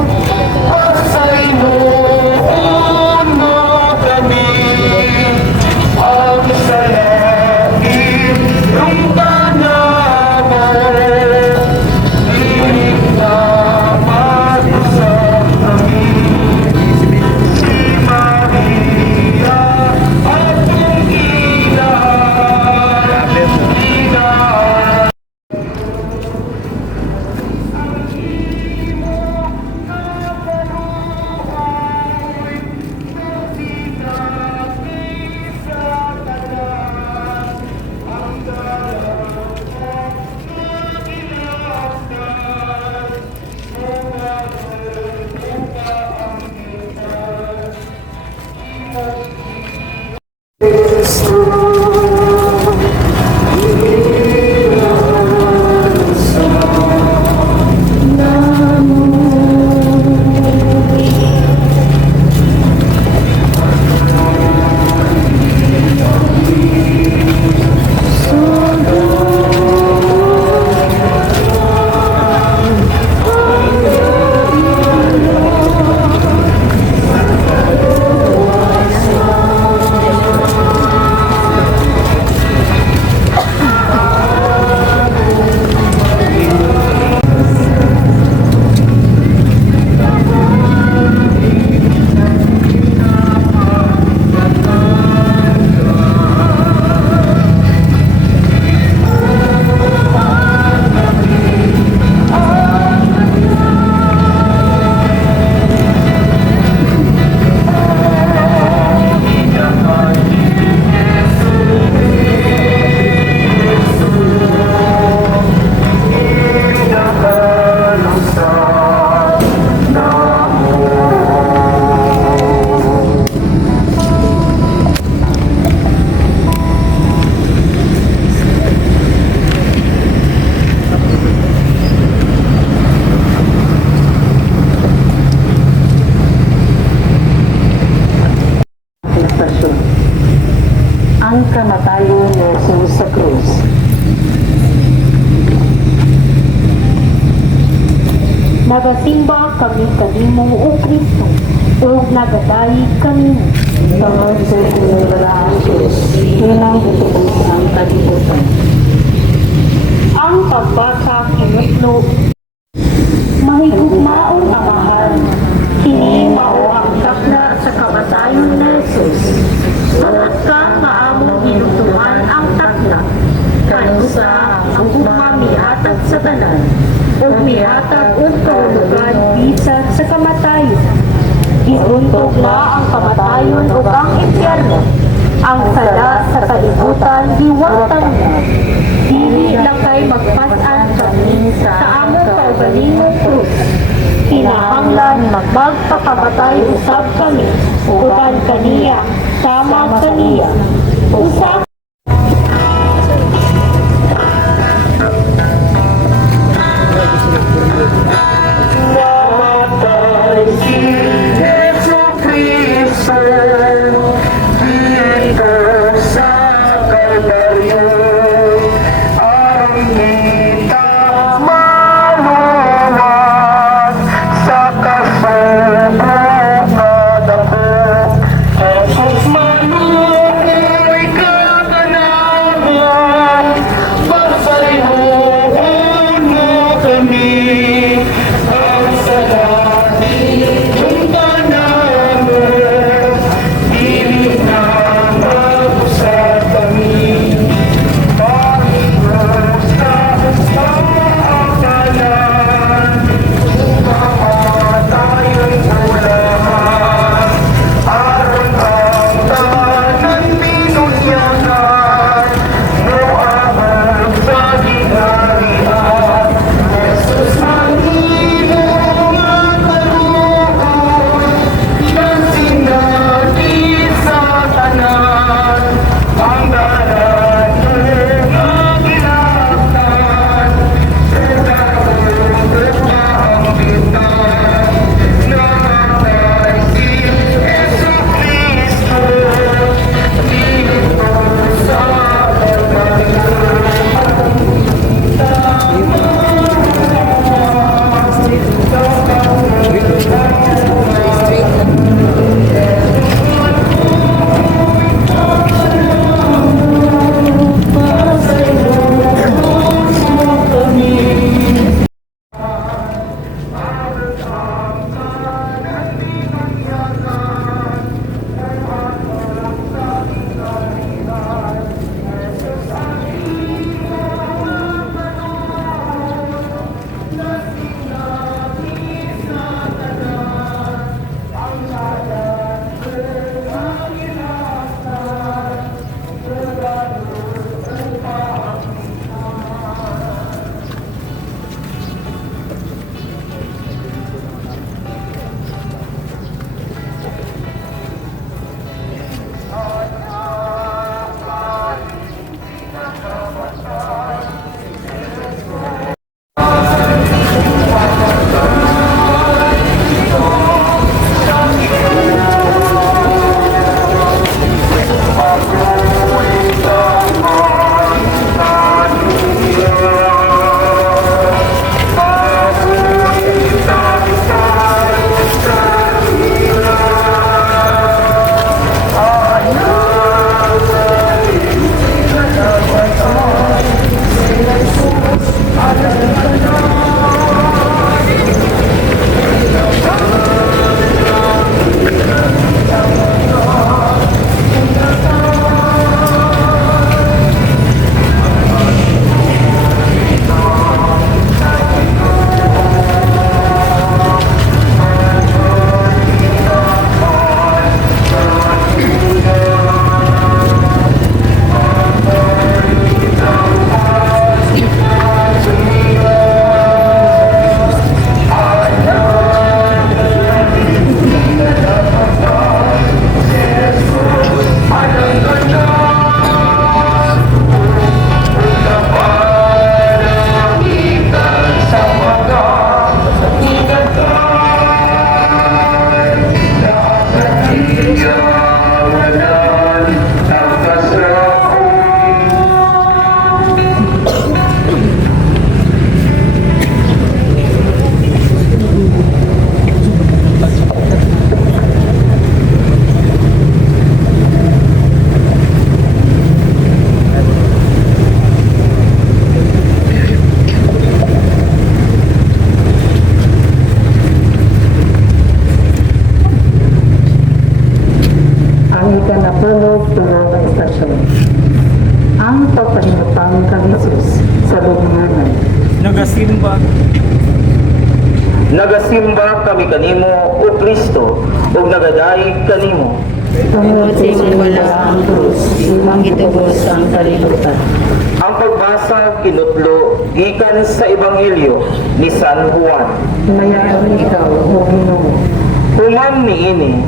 ang kamatayon ni Jesus sa krus. Nagasimba kami kanimo o Kristo, o nagadayig kami. Tungod sa pinagbalaan Diyos, hinang itubos ang kalibutan. Ang pagbasa kinutlo, mahigugmaong amahan, kini mao ang kakna sa kamatayon ni Jesus. Tungod ka maamong ginutuhan ang takna, kanusa ang mihatag sa tanan, o mihatag o kahulugan bisan sa kamatayon. Giuntog na ang kamatayon o ang impyerno, ang sala sa kalibutan giwatan na. Dili lang kay magpasan kami sa among kaugalingong krus. Kinahanglan magpakamatay usab kami, uban kaniya, sama kaniya. Usab Namatay si Yesu Cristo dito sa Kalbaryo. Ang kita maluwag sa kasubok na dako. Jesus, manunoy ka saglasya. Ang pagpanimutang kang Jesus sa lubnganan. Nagasimba kami kanimo, O Kristo, ug nagaday kanimo. Tungod sa imong wala ang krus, imong gitubos ang kalibutan. Ang pagbasa kinutlo gikan sa Ebanghelyo ni San Juan. Mayroon ikaw, O Ginoo. Human niini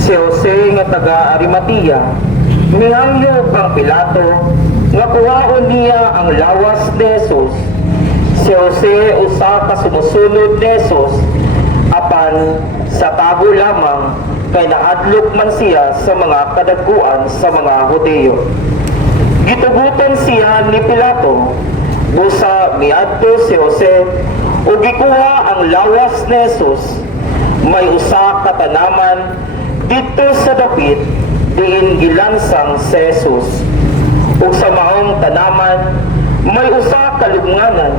si Jose nga taga Arimatea, mihangyo kang Pilato nga kuhaon niya ang lawas ni Jesus. Si Jose usa ka sumusunod ni Jesus, apan sa tago lamang kay naadlok man siya sa mga kadagkuan sa mga Hudeyo. Gitugutan siya ni Pilato, busa miadto si Jose ug gikuha ang lawas ni Jesus. May usa ka tanaman dito sa dapit diin gilansang si Jesus. Ug sa maong tanaman may usa ka lubnganan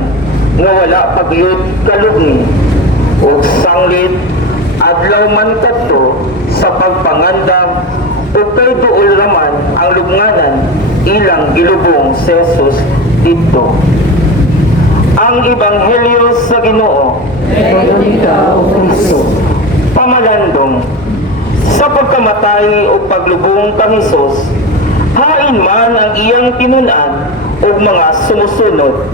nga wala pagyud kalugni. Ug sanglit adlaw man kadto sa pagpangandam ug kay duol raman ang lubnganan ilang gilubong si Jesus dito. Ang Ebanghelyo sa Ginoo. Mayroon ikaw, O Kristo. Pamalandong sa pagkamatay o paglubong kang Hesus, hain man ang iyang tinunan o mga sumusunod.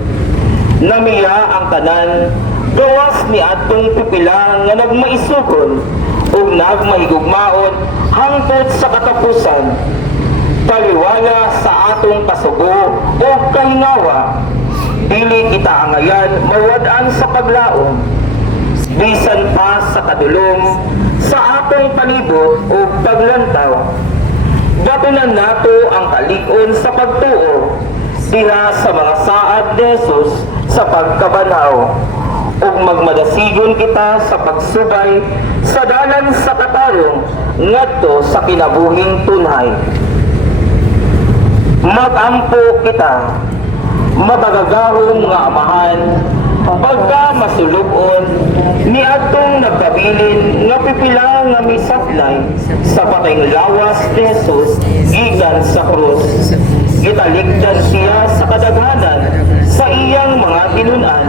Namiya ang tanan, gawas ni atong pipila nga nagmaisugon o nagmahigugmaon hangtod sa katapusan. Taliwala sa atong kasugo o kahingawa, dili kita angayan mawad-an sa paglaom. Bisan pa sa kadulom sa atong palibot o paglantaw. Gatunan nato ang kalig-on sa pagtuo diha sa mga saad ni Jesus sa pagkabanhaw. Ug magmadasigon kita sa pagsubay sa dalan sa katarong ngadto sa kinabuhing tunhay. Magampo kita, mabagagahong nga amahan, pagka masulubon, ni atong nagpabilin nga pipila nga misaplay sa patayng lawas ni Jesus gikan sa krus. Gitaligdan siya sa kadaghanan sa iyang mga tinunan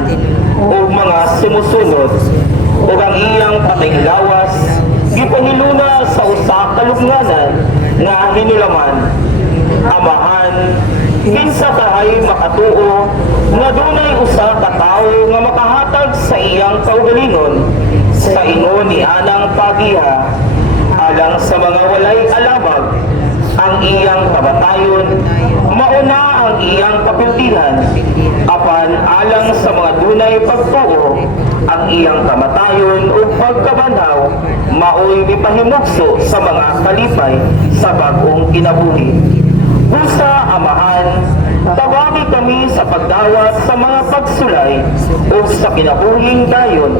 o mga sumusunod o ang iyang patayng lawas gipahiluna sa usa ka lubnganan nga hinulaman. Amahan, kinsa kahay makatuo nga dunay usa ka tawo nga makahatag sa iyang kaugalingon sa ino ni anang pagiha alang sa mga walay alabag ang iyang kamatayon mauna ang iyang kapiltihan apan alang sa mga dunay pagtuo ang iyang kamatayon ug pagkabanhaw maoy mipahimugso sa mga kalipay sa bag-ong kinabuhi. Busa amahan, tawagi kami sa pagdawat sa mga pagsulay o sa kinabuhing dayon.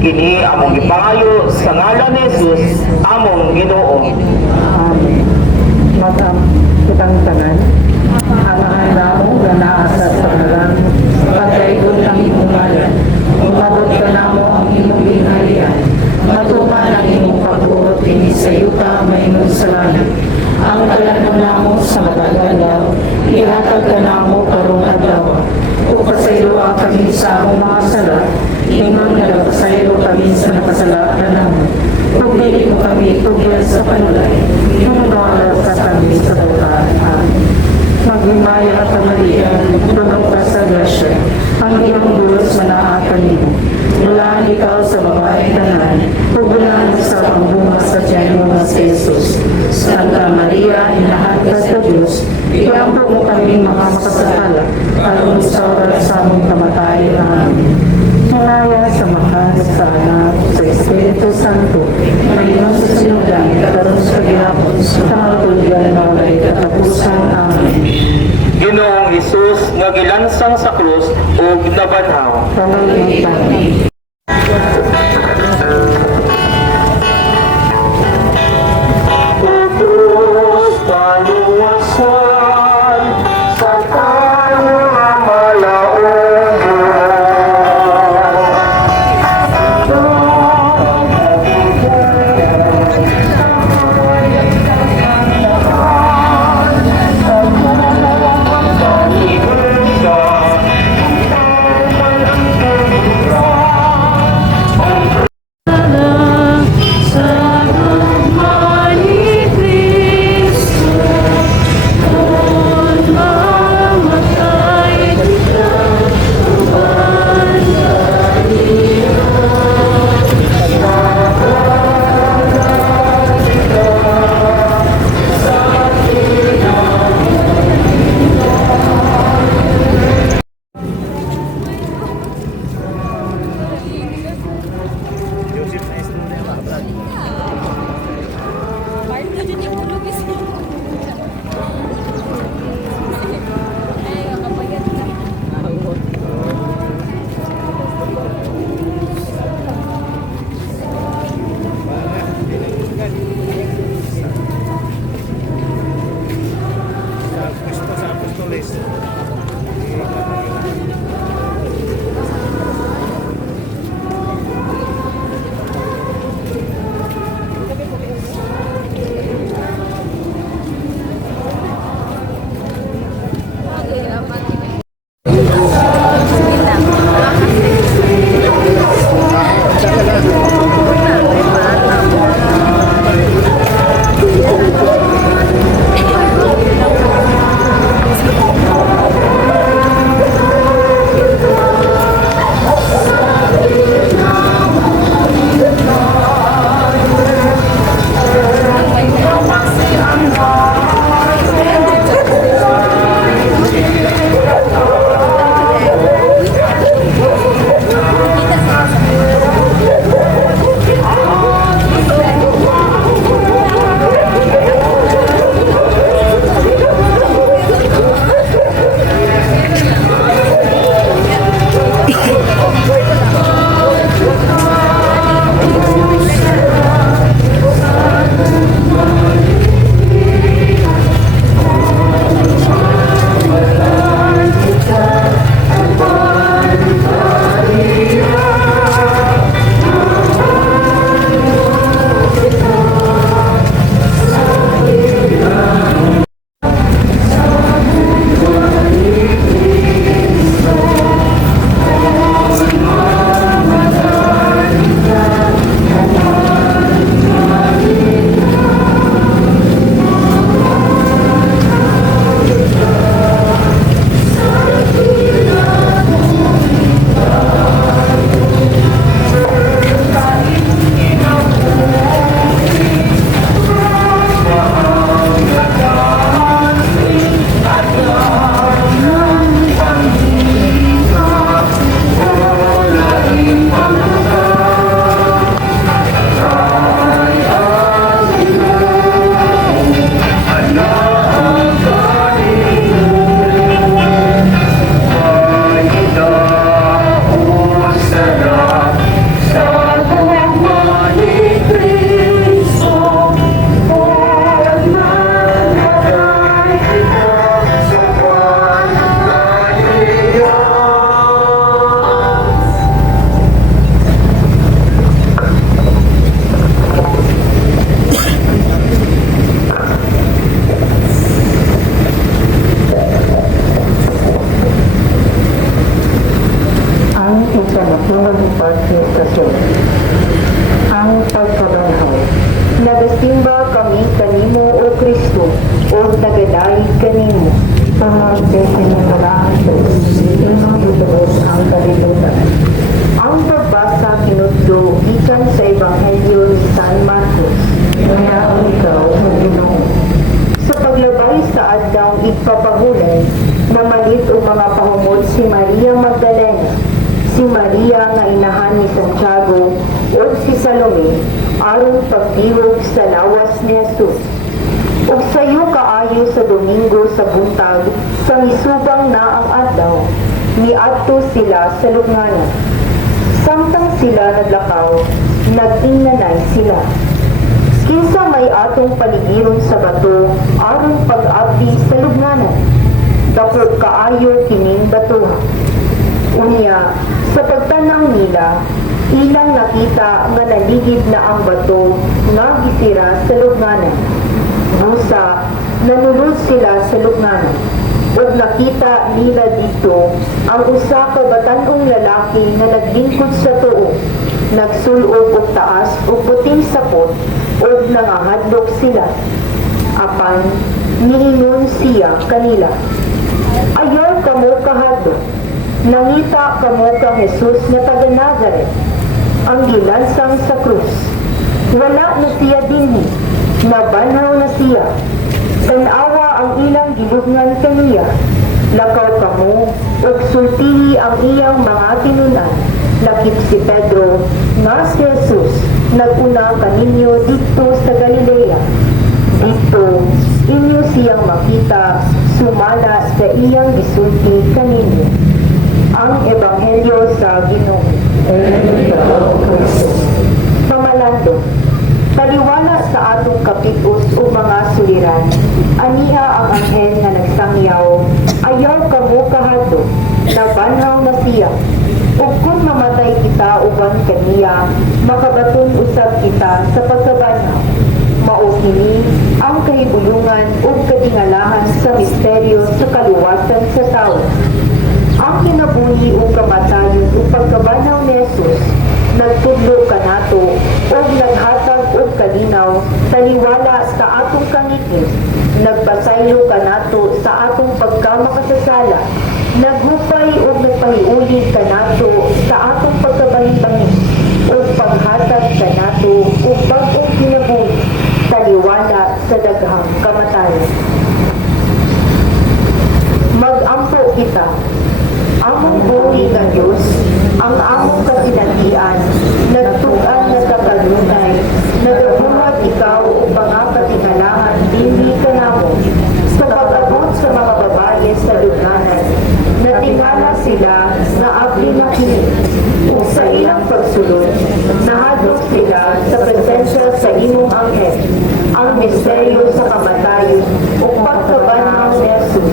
Kini among ipangayo sa ngalan ni Jesus, among Ginoo. Amen. Matam kitang tanan, amahan namo nga naasa sa kanan, pagdayon ang imong ngalan, umabot ka namo ang imong gingharian, matuman ang imong pagbuot kini sa yuta may imong salamat. Ang kalanan namo sa matagalaw, ihatag ka namo karong adlaw. O pasaylo kami sa among mga sala, ingon nga nagpasaylo kami sa nakasalakan namo. Pagdili mo kami tugyan sa panulay, nungaral ka kami sa bukaan. Amen. Maghimaya ka Maria, puno ka sa grasya, ang iyong Diyos manaakan nimo. Bulaan ikaw sa babae tanan, bulaan sa pangbunga sa tiyan mo nga si Jesus. Santa Maria, inahat ka sa Diyos, iampo mo kami mga makasakala, aron sa oras sa among kamatayan. Amen. Malaya sa mahal sa anak, sa Espiritu Santo, mayroon sa sinugan, karoon sa gihapon, sa tanggalgan na walay katapusan. Amen. Ginoong Hesus nga gilansang sa krus ug nabanhaw. Panginoon tayo. Krus kaluwasan sa tayo nga malaong Diyos. lulahay kanimo. Pamagkay sinagalaan ko, sinong ituos ang kalibutan. Ang pagbasa pinutlo ikan sa Ebanghelyo ni San Marcos. Ngayon ikaw, Ginoo. Sa paglabay sa adlaw igpapahulay, namalit o mga pahumol si Maria Magdalena, si Maria nga inahan ni Santiago o si Salome, aron pagdiwog sa lawas ni Jesus. Ug sayo kaayo sa Domingo sa buntag, sa misubang na ang adlaw, niadto sila sa lubnganan. Samtang sila naglakaw, nag-inganay sila. Kinsa may atong paligiron sa bato, aron pag-abdi sa lubnganan. Dako kaayo kining batuha. Unya, sa pagtanaw nila, ilang nakita nga naligid na ang bato nga gisira sa lubnganan. Busa, nanulod sila sa lubnganan. Ug nakita nila dito ang usa ka batan-ong lalaki nga naglingkod sa tuo, nagsulod og taas ug puting sapot ug nangahadlok sila. Apan niingon siya kanila, ayaw kamo kahadlok, nangita kamo kang Jesus nga taga Nazaret, ang gilansang sa krus. Wala na siya dinhi, nabanhaw na siya. Tanawa ang ilang gilubngan kaniya, lakaw kamo, ug sultihi ang iyang mga tinunan. Lakip si Pedro, nga si Jesus, naguna kaninyo dito sa Galilea. Dito, inyo siyang makita, sumala sa iyang gisulti kaninyo. Ang Ebanghelyo sa Ginoo. Pamalando, taliwala sa atong kapit-us o mga suliran, aniha ang anghel na nagsangyaw, ayaw kamo kahadlo, nabanhaw na siya. Ug kung mamatay kita uban kaniya, makabaton usab kita sa pagkabanhaw. Mao kini ang kahibulungan ug kadingalahan sa misteryo sa kaluwasan sa tawo. Ang kinabuhi ug kamatayon ug pagkabanhaw ni Jesus, nagtudlo kanato ug naghatag og kalinaw taliwala sa atong kangitid, nagpasaylo kanato sa atong pagkamakasasala, naghupay ug nagpahiuli kanato sa atong pagkabahin-bahin ug paghatag kanato ug bag-ong kinabuhi taliwala sa daghang kamatayon. Mag-ampo kita. Among buhi ng Diyos, ang among kasinatian, nagtugan na sa kalunay, nagabuhat ikaw o pangapatingalahan, hindi ka namo, sa pag-abot sa mga babae sa lugnanan, natingala sila na abli na kini, o sa ilang pagsulod, nahadlok sila sa presensya sa imong anghel, ang misteryo sa kamatayon o pagkabanhaw ni Jesus.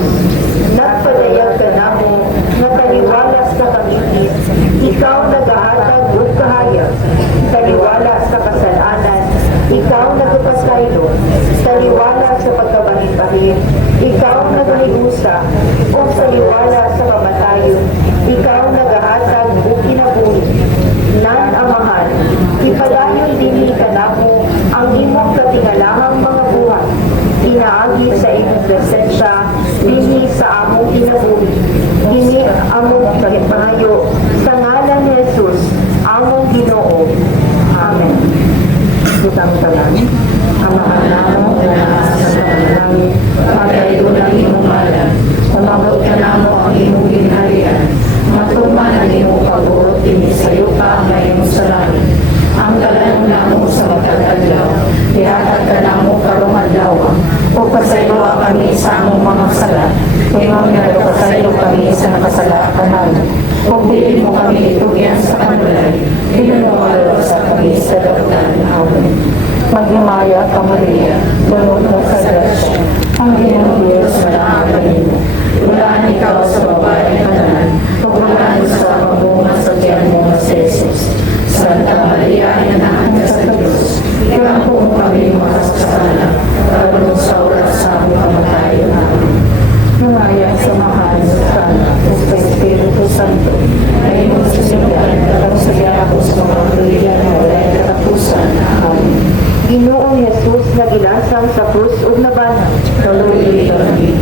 Nagpadayag ka namo, nakaliwala sa kangitid, ikaw nagahatag ug kahayag, taliwala sa kasalanan, ikaw nagpasaylo, taliwala sa pagkabahin-bahin, ikaw nagliusa, o taliwala sa kamatayon, ikaw nagahatag ug kinabuhi. Nan amahan, ipadayon dinhi kanamo ang imong katingalahang mga buhat, inaagi sa imong presensya dinhi sa among kinabuhi. Dini among kahipahayo sa ngalan ni Jesus, among Ginoo. Amen. Butang talan, ang mahal namo na nasa sa langit, pagkayo ng imong ngalan, umabot ka namo ang imong ginharian, matuman ang imong pagbuot dinhi sa yuta nga imong sa langit. Ang dalan namo sa magkadlaw, ihatag ka namo karong adlaw, o pasayloa kami sa among mga sala, imong nagpasaylo kami sa nakasala kanayon. Kung dili mo kami itugyan sa kanulay, inunuwalo sa kami sa daputan. Amen. Maghimaya ka Maria, bunot mo sa grasya, ang Ginoong Diyos malaang kanimo. Bulaan ikaw sa babae kananan, pagbulaan sa pambunga sa tiyan mo sa Jesus. Santa Maria, Inahan ka sa Diyos, ikampo mo kami mga kasala, kalong sa oras sa among kamatayon. Amen. Lumaya sa mahal sa Sana, sa Espiritu Santo, ay mo sa simbahan, katang sa giyapos ng mga tuligan na wala ay katapusan. Amen. Ginoong Jesus na gilasan sa krus ug nabanhaw, Kaluwi kami.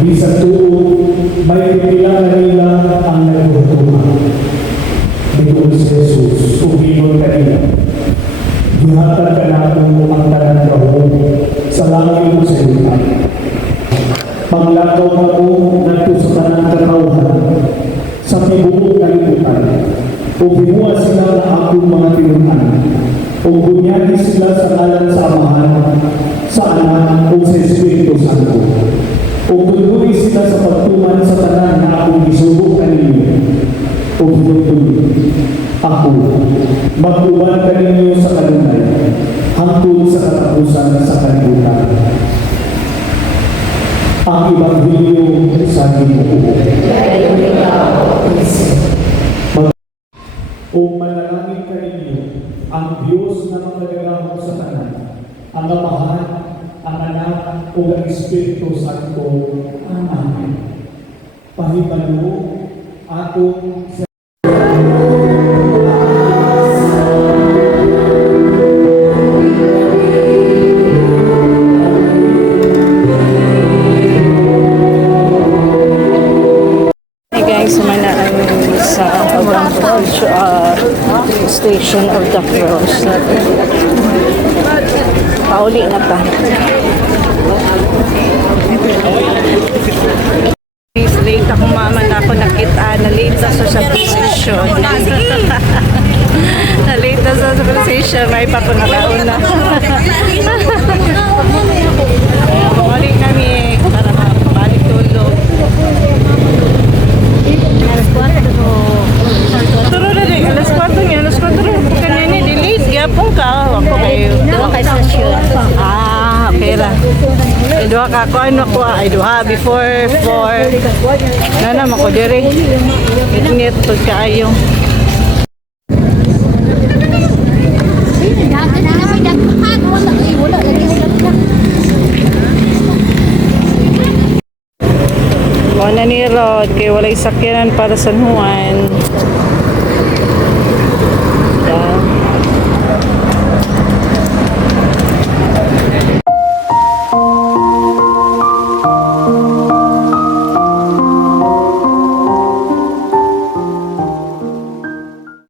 Bisa tuo may pipilang nila ang nagtutuwa. Dito si Jesus, umiyon kanila. Dihatag ka natin mo ang tanang sa langit mo sa lupa. Panglakaw na mo nato sa tanang kakauhan, sa tibuok kalibutan. O binuha sila na akong mga tinunan. O bunyagi sila sa ngalan sa Amahan, sa Anak, o sa Espiritu Santo. O tuloy sila sa pagtuman sa tanan na akong isubo kaninyo. O tuloy ako, magtuman kaninyo sa kanunay, hangtod sa katapusan sa kalibutan. Ang Ebanghelyo sa Ginoo. O manalangin kaninyo ang Diyos na magdagamo sa tanan, ang Amahan, ang Anak o ang Espiritu Santo. Amen. Pahibalo atong sa Hey guys, sumanaan sa Station of the Cross. Pauli na pa. Late ako mama na ako nakita. Na-late na sa procession. Na-late na sa procession. May pa ko nakauna. Balik kami para makabalik tulog. Turo na rin. Alas 4 niya. Alas 4 rin. Kanina delete. Gapong ka. Ako kayo. Doon kay stasyon. Pera. Duha ka ako ano ko ay duha before 4. Na naman ko dire. Init pud kaayo. Wala ni Rod kay walay sakyanan para San Juan.